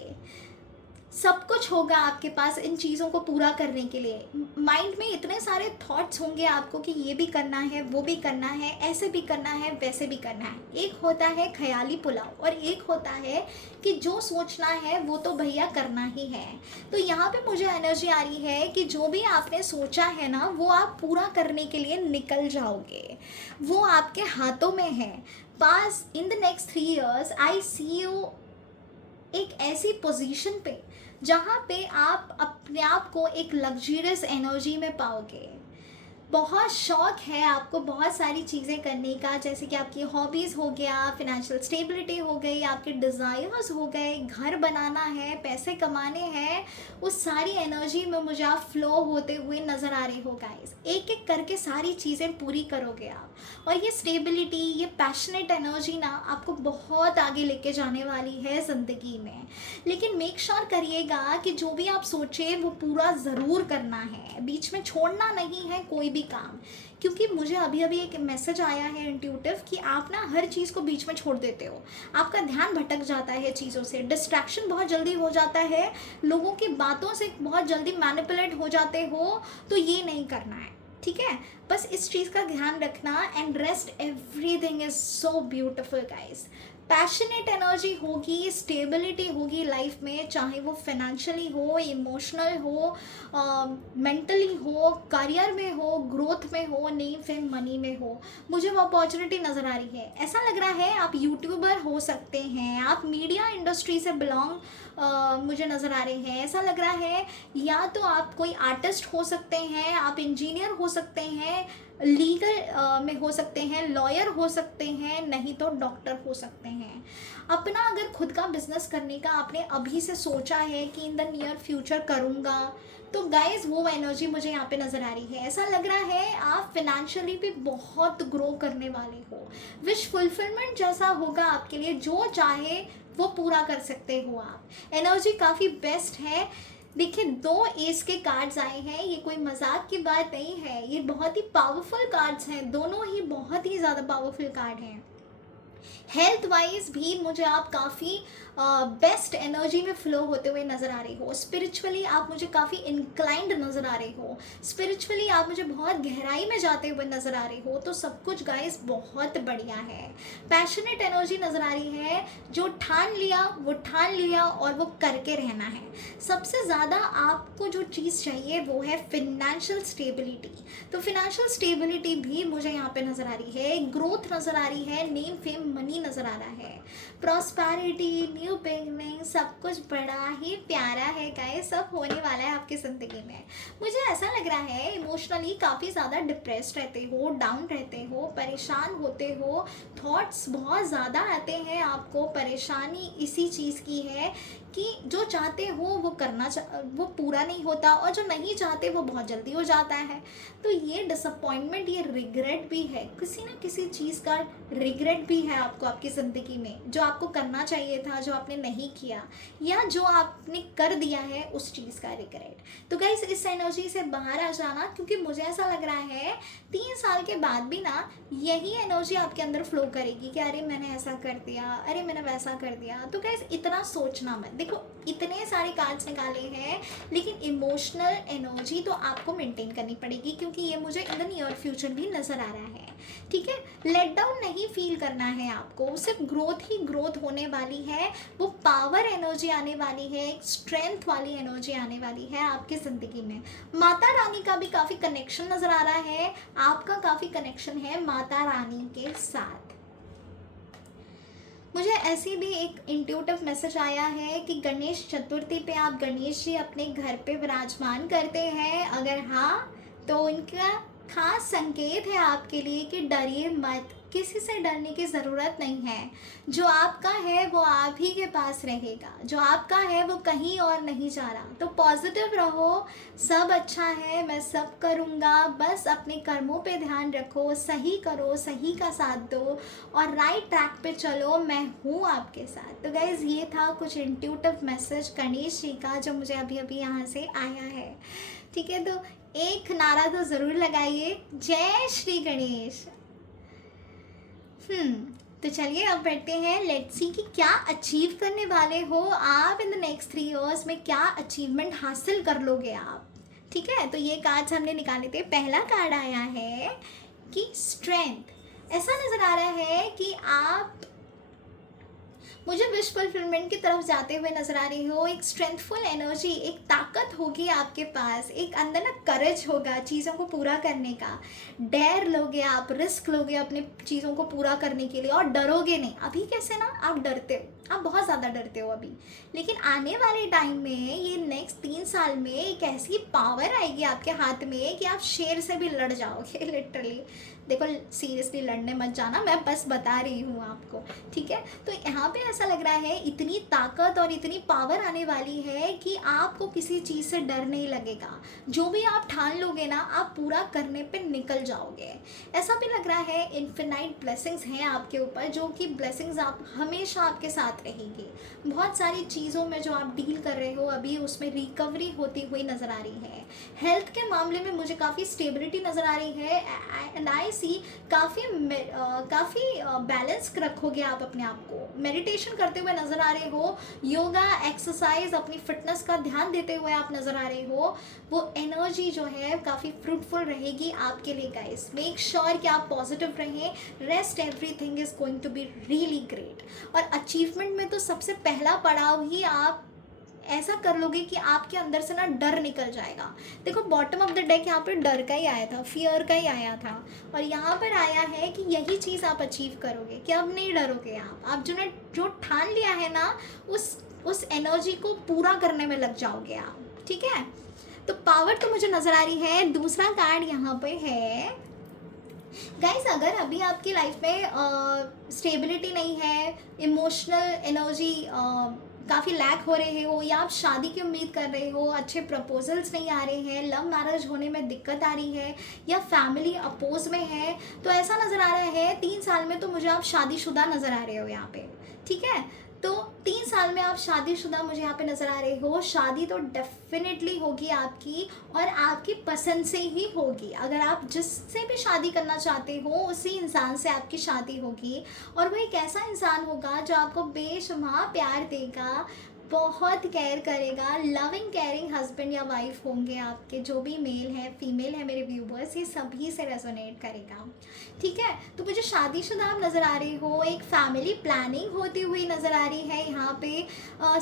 सब कुछ होगा आपके पास इन चीज़ों को पूरा करने के लिए। माइंड में इतने सारे थॉट्स होंगे आपको कि ये भी करना है, वो भी करना है, ऐसे भी करना है, वैसे भी करना है। एक होता है ख्याली पुलाव और एक होता है कि जो सोचना है वो तो भैया करना ही है। तो यहाँ पे मुझे एनर्जी आ रही है कि जो भी आपने सोचा है ना वो आप पूरा करने के लिए निकल जाओगे। वो आपके हाथों में है। Pass in the next 3 years I see you एक ऐसी पोजीशन पे जहाँ पे आप अपने आप को एक लग्जरियस एनर्जी में पाओगे। बहुत शौक़ है आपको बहुत सारी चीज़ें करने का, जैसे कि आपकी हॉबीज़ हो गया, फिनेंशियल स्टेबिलिटी हो गई, आपके डिज़ायर्स हो गए, घर बनाना है, पैसे कमाने हैं। उस सारी एनर्जी में मुझे आप फ्लो होते हुए नज़र आ रहे हो गाइस। एक एक करके सारी चीज़ें पूरी करोगे आप, और ये स्टेबिलिटी, ये पैशनेट एनर्जी ना आपको बहुत आगे लेके जाने वाली है ज़िंदगी में। लेकिन मेक श्योर करिएगा कि जो भी आप सोचे वो पूरा ज़रूर करना है, बीच में छोड़ना नहीं है कोई भी काम। क्योंकि मुझे अभी अभी एक मैसेज आया है इंट्यूटिव कि आप ना हर चीज़ को बीच में छोड़ देते हो, आपका ध्यान भटक जाता है चीज़ों से, डिस्ट्रैक्शन बहुत जल्दी हो जाता है, लोगों की बातों से बहुत जल्दी मैनिपुलेट हो जाते हो। तो ये नहीं करना है, ठीक है। बस इस चीज़ का ध्यान रखना and rest everything is so beautiful guys. Passionate energy होगी, स्टेबिलिटी होगी लाइफ में, चाहे वो फाइनेंशियली हो, इमोशनल हो, मेंटली हो, करियर में हो, ग्रोथ में हो, नेम फेम मनी में हो। मुझे वो अपॉर्चुनिटी नज़र आ रही है। ऐसा लग रहा है आप यूट्यूबर हो सकते हैं, आप मीडिया इंडस्ट्री से बिलोंग मुझे नज़र आ रहे हैं। ऐसा लग रहा है या तो आप कोई आर्टिस्ट हो सकते हैं, आप इंजीनियर हो सकते हैं, लीगल में हो सकते हैं, लॉयर हो सकते हैं, नहीं तो डॉक्टर हो सकते हैं। अपना अगर खुद का बिजनेस करने का आपने अभी से सोचा है कि इन द नियर फ्यूचर करूँगा, तो गाइज वो एनर्जी मुझे यहाँ पे नज़र आ रही है। ऐसा लग रहा है आप फिनेंशियली भी बहुत ग्रो करने वाले हो। विश फुलफिलमेंट जैसा होगा आपके लिए, जो चाहे वो पूरा कर सकते हो आप। एनर्जी काफ़ी बेस्ट है। देखिए, 2 एस के कार्ड्स आए हैं, ये कोई मजाक की बात नहीं है, ये बहुत ही पावरफुल कार्ड्स हैं, दोनों ही बहुत ही ज़्यादा पावरफुल कार्ड हैं। हेल्थ वाइज भी मुझे आप काफ़ी बेस्ट एनर्जी में फ्लो होते हुए नज़र आ रही हो। स्पिरिचुअली आप मुझे काफ़ी इंक्लाइंड नज़र आ रही हो। स्पिरिचुअली आप मुझे बहुत गहराई में जाते हुए नज़र आ रही हो। तो सब कुछ गाइस बहुत बढ़िया है। पैशनेट एनर्जी नज़र आ रही है। जो ठान लिया वो ठान लिया और वो करके रहना है। सबसे ज़्यादा आपको जो चीज़ चाहिए वो है फिनेंशियल स्टेबिलिटी। तो फिनेंशियल स्टेबिलिटी भी मुझे यहाँ पे नज़र आ रही है। ग्रोथ नज़र आ रही है। नेम फेम मनी नज़र आ रहा है। प्रॉस्पेरिटी, न्यू बिगनिंग, सब कुछ बड़ा ही प्यारा है गाइस। सब होने वाला है आपकी ज़िंदगी में। मुझे ऐसा लग रहा है इमोशनली काफ़ी ज़्यादा डिप्रेस्ड रहते हो, डाउन रहते हो, परेशान होते हो, थॉट्स बहुत ज़्यादा आते हैं आपको। परेशानी इसी चीज़ की है कि जो चाहते हो वो वो पूरा नहीं होता, और जो नहीं चाहते वो बहुत जल्दी हो जाता है। तो ये डिसअपॉइंटमेंट, ये रिग्रेट भी है, किसी ना किसी चीज़ का रिग्रेट भी है आपको आपकी ज़िंदगी में, जो आपको करना चाहिए था, जो आपने नहीं किया, या जो आपने कर दिया है उस चीज़ का रिग्रेट। तो गाइस, इस एनर्जी से बाहर आ जाना, क्योंकि मुझे ऐसा लग रहा है 3 साल के बाद भी ना यही एनर्जी आपके अंदर फ्लो करेगी कि अरे मैंने ऐसा कर दिया, अरे मैंने वैसा कर दिया। तो गाइस, इतना सोचना मत। देखो, इतने सारे कार्ड्स निकाले हैं, लेकिन इमोशनल एनर्जी तो आपको मेंटेन करनी पड़ेगी, क्योंकि ये मुझे इन द नियर फ्यूचर भी नज़र आ रहा है। ठीक है, लेट डाउन नहीं फील करना है आपको, सिर्फ ग्रोथ ही ग्रोथ होने वाली है। वो पावर एनर्जी आने वाली है, एक स्ट्रेंथ वाली एनर्जी आने वाली है आपकी ज़िंदगी में। माता रानी का भी काफ़ी कनेक्शन नज़र आ रहा है, आपका काफ़ी कनेक्शन है माता रानी के साथ। मुझे ऐसी भी एक इंट्यूटिव मैसेज आया है कि गणेश चतुर्थी पे आप गणेश जी अपने घर पे विराजमान करते हैं। अगर हाँ, तो उनका खास संकेत है आपके लिए कि डरिए मत, किसी से डरने की ज़रूरत नहीं है। जो आपका है वो आप ही के पास रहेगा, जो आपका है वो कहीं और नहीं जा रहा। तो पॉजिटिव रहो, सब अच्छा है, मैं सब करूँगा, बस अपने कर्मों पे ध्यान रखो, सही करो, सही का साथ दो और राइट ट्रैक पे चलो, मैं हूँ आपके साथ। तो गाइज़, ये था कुछ इंट्यूटिव मैसेज गणेश जी का, जो मुझे अभी अभी यहाँ से आया है। ठीक है, तो एक नारा तो ज़रूर लगाइए, जय श्री गणेश। तो चलिए अब बैठते हैं, लेट्स सी कि क्या अचीव करने वाले हो आप इन द नेक्स्ट 3 इयर्स में, क्या अचीवमेंट हासिल कर लोगे आप। ठीक है, तो ये कार्ड्स हमने निकाले थे। पहला कार्ड आया है कि स्ट्रेंथ। ऐसा नज़र आ रहा है कि आप मुझे विश फुलफिलमेंट की तरफ जाते हुए नजर आ रही हो। एक स्ट्रेंथफुल एनर्जी, एक ताकत होगी आपके पास, एक अंदर ना करेज होगा चीज़ों को पूरा करने का। डेयर लोगे आप, रिस्क लोगे अपने चीज़ों को पूरा करने के लिए, और डरोगे नहीं। अभी कैसे ना आप डरते हो, आप बहुत ज़्यादा डरते हो अभी, लेकिन आने वाले टाइम में, ये नेक्स्ट 3 साल में एक ऐसी पावर आएगी आपके हाथ में कि आप शेर से भी लड़ जाओगे लिटरली। देखो, सीरियसली लड़ने मत जाना, मैं बस बता रही हूँ आपको। ठीक है, तो यहाँ पे ऐसा लग रहा है इतनी ताकत और इतनी पावर आने वाली है कि आपको किसी चीज़ से डर नहीं लगेगा। जो भी आप ठान लोगे ना, आप पूरा करने पे निकल जाओगे। ऐसा भी लग रहा है इन्फिनाइट ब्लेसिंग्स हैं आपके ऊपर, जो कि ब्लेसिंग्स आप हमेशा आपके साथ रहेंगी। बहुत सारी चीज़ों में जो आप डील कर रहे हो अभी, उसमें रिकवरी होती हुई नज़र आ रही है। हेल्थ के मामले में मुझे काफ़ी स्टेबिलिटी नज़र आ रही है, एंड आई सी काफ़ी बैलेंस रखोगे आप अपने आप को। मेडिटेशन करते हुए नज़र आ रहे हो, योगा, एक्सरसाइज, अपनी फिटनेस का ध्यान देते हुए आप नज़र आ रहे हो। वो एनर्जी जो है काफ़ी फ्रूटफुल रहेगी आपके लिए गाइस। मेक श्योर कि आप पॉजिटिव रहें। Rest, everything is going to be really great. और अचीवमेंट में तो सबसे पहला पड़ाव ही आप ऐसा कर लोगे कि आपके अंदर से ना डर निकल जाएगा। देखो, बॉटम ऑफ द डेक यहाँ पर डर का ही आया था, फियर का ही आया था, और यहाँ पर आया है कि यही चीज़ आप अचीव करोगे, कि अब नहीं डरोगे आप जो ठान लिया है ना, उस एनर्जी को पूरा करने में लग जाओगे आप। ठीक है, तो पावर तो मुझे नज़र आ रही है। दूसरा कार्ड यहाँ पे है गाइस, अगर अभी आपकी लाइफ में स्टेबिलिटी नहीं है, इमोशनल एनर्जी काफ़ी लैक हो रहे हो, या आप शादी की उम्मीद कर रहे हो, अच्छे प्रपोजल्स नहीं आ रहे हैं, लव मैरिज होने में दिक्कत आ रही है, या फैमिली अपोज में है, तो ऐसा नज़र आ रहा है 3 साल में तो मुझे आप शादीशुदा नज़र आ रहे हो यहाँ पे। ठीक है, तो 3 साल में आप शादीशुदा मुझे यहाँ पे नज़र आ रहे हो। शादी तो डेफिनेटली होगी आपकी, और आपकी पसंद से ही होगी। अगर आप जिससे भी शादी करना चाहते हो उसी इंसान से आपकी शादी होगी, और वो एक ऐसा इंसान होगा जो आपको बेशुमार प्यार देगा, बहुत केयर करेगा, लविंग केयरिंग हस्बैंड या वाइफ होंगे आपके। जो भी मेल है फीमेल है मेरे व्यूवर्स, ये सभी से रेजोनेट करेगा। ठीक है, तो मुझे शादीशुदा आप नज़र आ रही हो, एक फैमिली प्लानिंग होती हुई नज़र आ रही है यहाँ पे,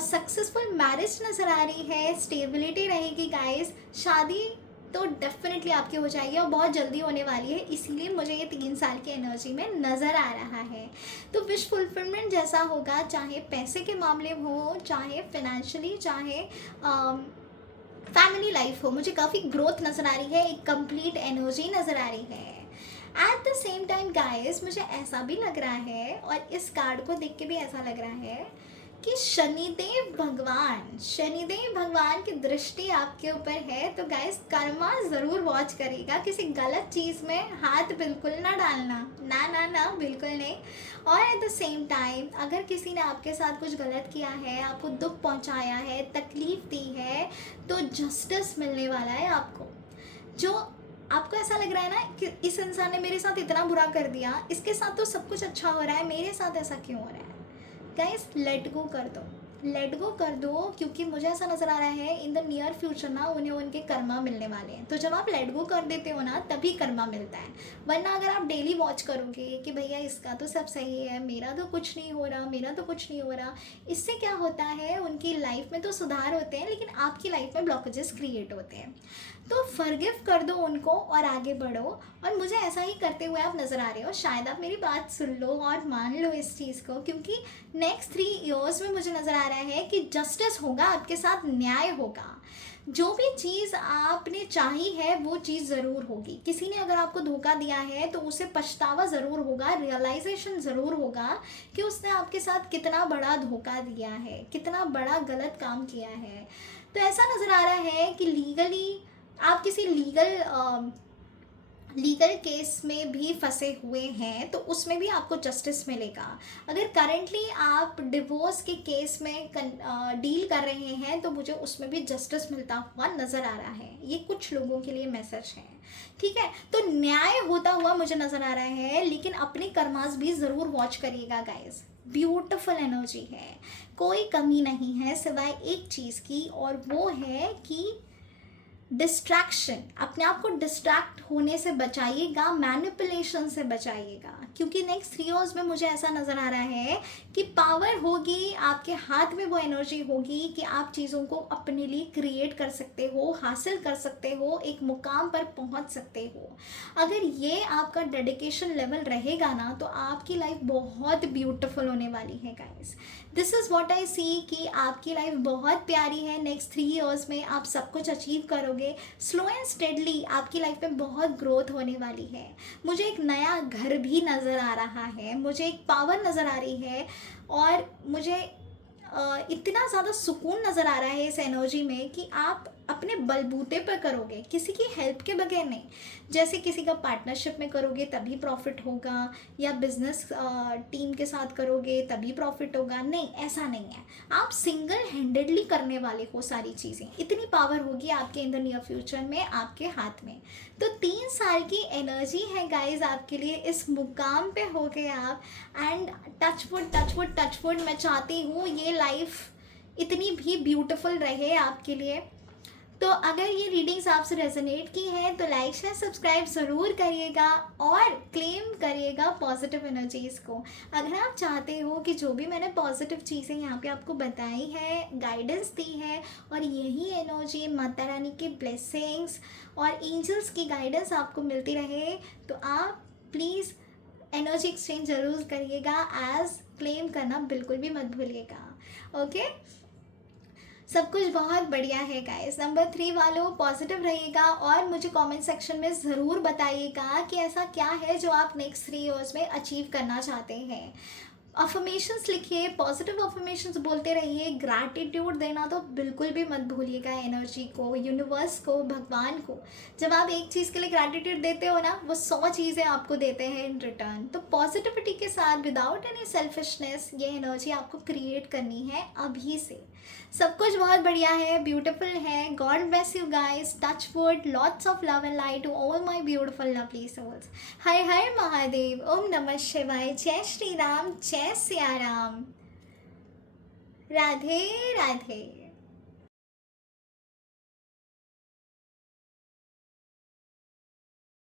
सक्सेसफुल मैरिज नज़र आ रही है, स्टेबिलिटी रहेगी गाइस। शादी तो डेफिनेटली आपकी हो जाएगी, और बहुत जल्दी होने वाली है, इसीलिए मुझे ये 3 साल की एनर्जी में नज़र आ रहा है। तो विश फुलफिलमेंट जैसा होगा, चाहे पैसे के मामले हो, चाहे फिनेंशियली, चाहे फैमिली लाइफ हो, मुझे काफ़ी ग्रोथ नज़र आ रही है, एक कंप्लीट एनर्जी नज़र आ रही है। Eight the same time guys, मुझे ऐसा भी लग रहा है, और इस कार्ड को देख के भी ऐसा लग रहा है कि शनिदेव भगवान की दृष्टि आपके ऊपर है। तो गाइस, कर्मा ज़रूर वॉच करेगा, किसी गलत चीज़ में हाथ बिल्कुल ना डालना, ना ना ना, बिल्कुल नहीं। और एट द सेम टाइम, अगर किसी ने आपके साथ कुछ गलत किया है, आपको दुख पहुंचाया है, तकलीफ़ दी है, तो जस्टिस मिलने वाला है आपको। जो आपको ऐसा लग रहा है ना कि इस इंसान ने मेरे साथ इतना बुरा कर दिया, इसके साथ तो सब कुछ अच्छा हो रहा है, मेरे साथ ऐसा क्यों हो रहा है? गाइस, लेट गो कर दो, लेट गो कर दो, क्योंकि मुझे ऐसा नज़र आ रहा है इन द नियर फ्यूचर ना उन्हें उनके कर्मा मिलने वाले हैं। तो जब आप लेट गो कर देते हो ना, तभी कर्मा मिलता है। वरना अगर आप डेली वॉच करोगे कि भैया इसका तो सब सही है, मेरा तो कुछ नहीं हो रहा, मेरा तो कुछ नहीं हो रहा, इससे क्या होता है, उनकी लाइफ में तो सुधार होते हैं, लेकिन आपकी लाइफ में ब्लॉकेजेस क्रिएट होते हैं। तो फॉरगिव कर दो उनको और आगे बढ़ो। और मुझे ऐसा ही करते हुए आप नज़र आ रहे हो। शायद आप मेरी बात सुन लो और मान लो इस चीज़ को, क्योंकि नेक्स्ट 3 इयर्स में मुझे नज़र आ रहा है कि जस्टिस होगा, आपके साथ न्याय होगा। जो भी चीज़ आपने चाही है वो चीज़ ज़रूर होगी। किसी ने अगर आपको धोखा दिया है तो उसे पछतावा ज़रूर होगा, रियलाइजेशन ज़रूर होगा कि उसने आपके साथ कितना बड़ा धोखा दिया है, कितना बड़ा गलत काम किया है। तो ऐसा नज़र आ रहा है कि लीगली आप किसी लीगल केस में भी फंसे हुए हैं, तो उसमें भी आपको जस्टिस मिलेगा। अगर करेंटली आप डिवोर्स के केस में डील कर रहे हैं, तो मुझे उसमें भी जस्टिस मिलता हुआ नज़र आ रहा है। ये कुछ लोगों के लिए मैसेज है। ठीक है, तो न्याय होता हुआ मुझे नज़र आ रहा है, लेकिन अपने कर्मास भी ज़रूर वॉच करिएगा गाइस। ब्यूटिफुल एनर्जी है, कोई कमी नहीं है सिवाय एक चीज़ की, और वो है कि डिस्ट्रैक्शन। अपने आप को डिस्ट्रैक्ट होने से बचाइएगा, मैनिपुलेशन से बचाइएगा, क्योंकि नेक्स्ट 3 इयर्स में मुझे ऐसा नज़र आ रहा है कि पावर होगी आपके हाथ में, वो एनर्जी होगी कि आप चीज़ों को अपने लिए क्रिएट कर सकते हो, हासिल कर सकते हो, एक मुकाम पर पहुंच सकते हो। अगर ये आपका डेडिकेशन लेवल रहेगा ना, तो आपकी लाइफ बहुत ब्यूटीफुल होने वाली है guys. This is what I see कि आपकी लाइफ बहुत प्यारी है। नेक्स्ट 3 इयर्स में आप सब कुछ अचीव करोगे। स्लो एंड स्टेडली आपकी लाइफ में बहुत ग्रोथ होने वाली है। मुझे एक नया घर भी नज़र आ रहा है, मुझे एक पावर नज़र आ रही है, और मुझे इतना ज़्यादा सुकून नज़र आ रहा है इस एनर्जी में कि आप अपने बलबूते पर करोगे, किसी की हेल्प के बगैर नहीं। जैसे किसी का पार्टनरशिप में करोगे तभी प्रॉफिट होगा, या बिजनेस टीम के साथ करोगे तभी प्रॉफिट होगा, नहीं, ऐसा नहीं है। आप सिंगल हैंडेडली करने वाले हो सारी चीज़ें। इतनी पावर होगी आपके इन द नियर फ्यूचर में, आपके हाथ में। तो 3 साल की एनर्जी है गाइज आपके लिए, इस मुकाम पे हो गए आप। एंड टचवुड टचवुड टचवुड, मैं चाहती हूँ ये लाइफ इतनी भी ब्यूटीफुल रहे आपके लिए। तो अगर ये रीडिंग्स आपसे रेजोनेट की है तो लाइक शेयर सब्सक्राइब ज़रूर करिएगा, और क्लेम करिएगा पॉजिटिव एनर्जीज़ को। अगर आप चाहते हो कि जो भी मैंने पॉजिटिव चीज़ें यहाँ पे आपको बताई है, गाइडेंस दी है, और यही एनर्जी माता रानी की ब्लेसिंग्स और एंजल्स की गाइडेंस आपको मिलती रहे, तो आप प्लीज़ एनर्जी एक्सचेंज ज़रूर करिएगा। एज क्लेम करना बिल्कुल भी मत भूलिएगा। ओके, सब कुछ बहुत बढ़िया है गाइस। नंबर 3 वालों, पॉजिटिव रहिएगा और मुझे कमेंट सेक्शन में ज़रूर बताइएगा कि ऐसा क्या है जो आप नेक्स्ट 3 इयर्स में अचीव करना चाहते हैं। अफर्मेशंस लिखिए, पॉजिटिव अफर्मेशंस बोलते रहिए, ग्रैटिट्यूड देना तो बिल्कुल भी मत भूलिएगा एनर्जी को, यूनिवर्स को, भगवान को। जब आप एक चीज़ के लिए ग्रैटिट्यूड देते हो ना, वो 100 चीज़ें आपको देते हैं इन रिटर्न। तो पॉजिटिविटी के साथ विदाउट एनी सेल्फिशनेस ये एनर्जी आपको क्रिएट करनी है अभी से। सब कुछ बहुत बढ़िया है, ब्यूटीफुल है। God bless you guys, touch wood, lots of love and light to all my beautiful lovely souls. हर हर महादेव, ओम नमः शिवाय, जय श्री राम, जय सिया राम, राधे राधे।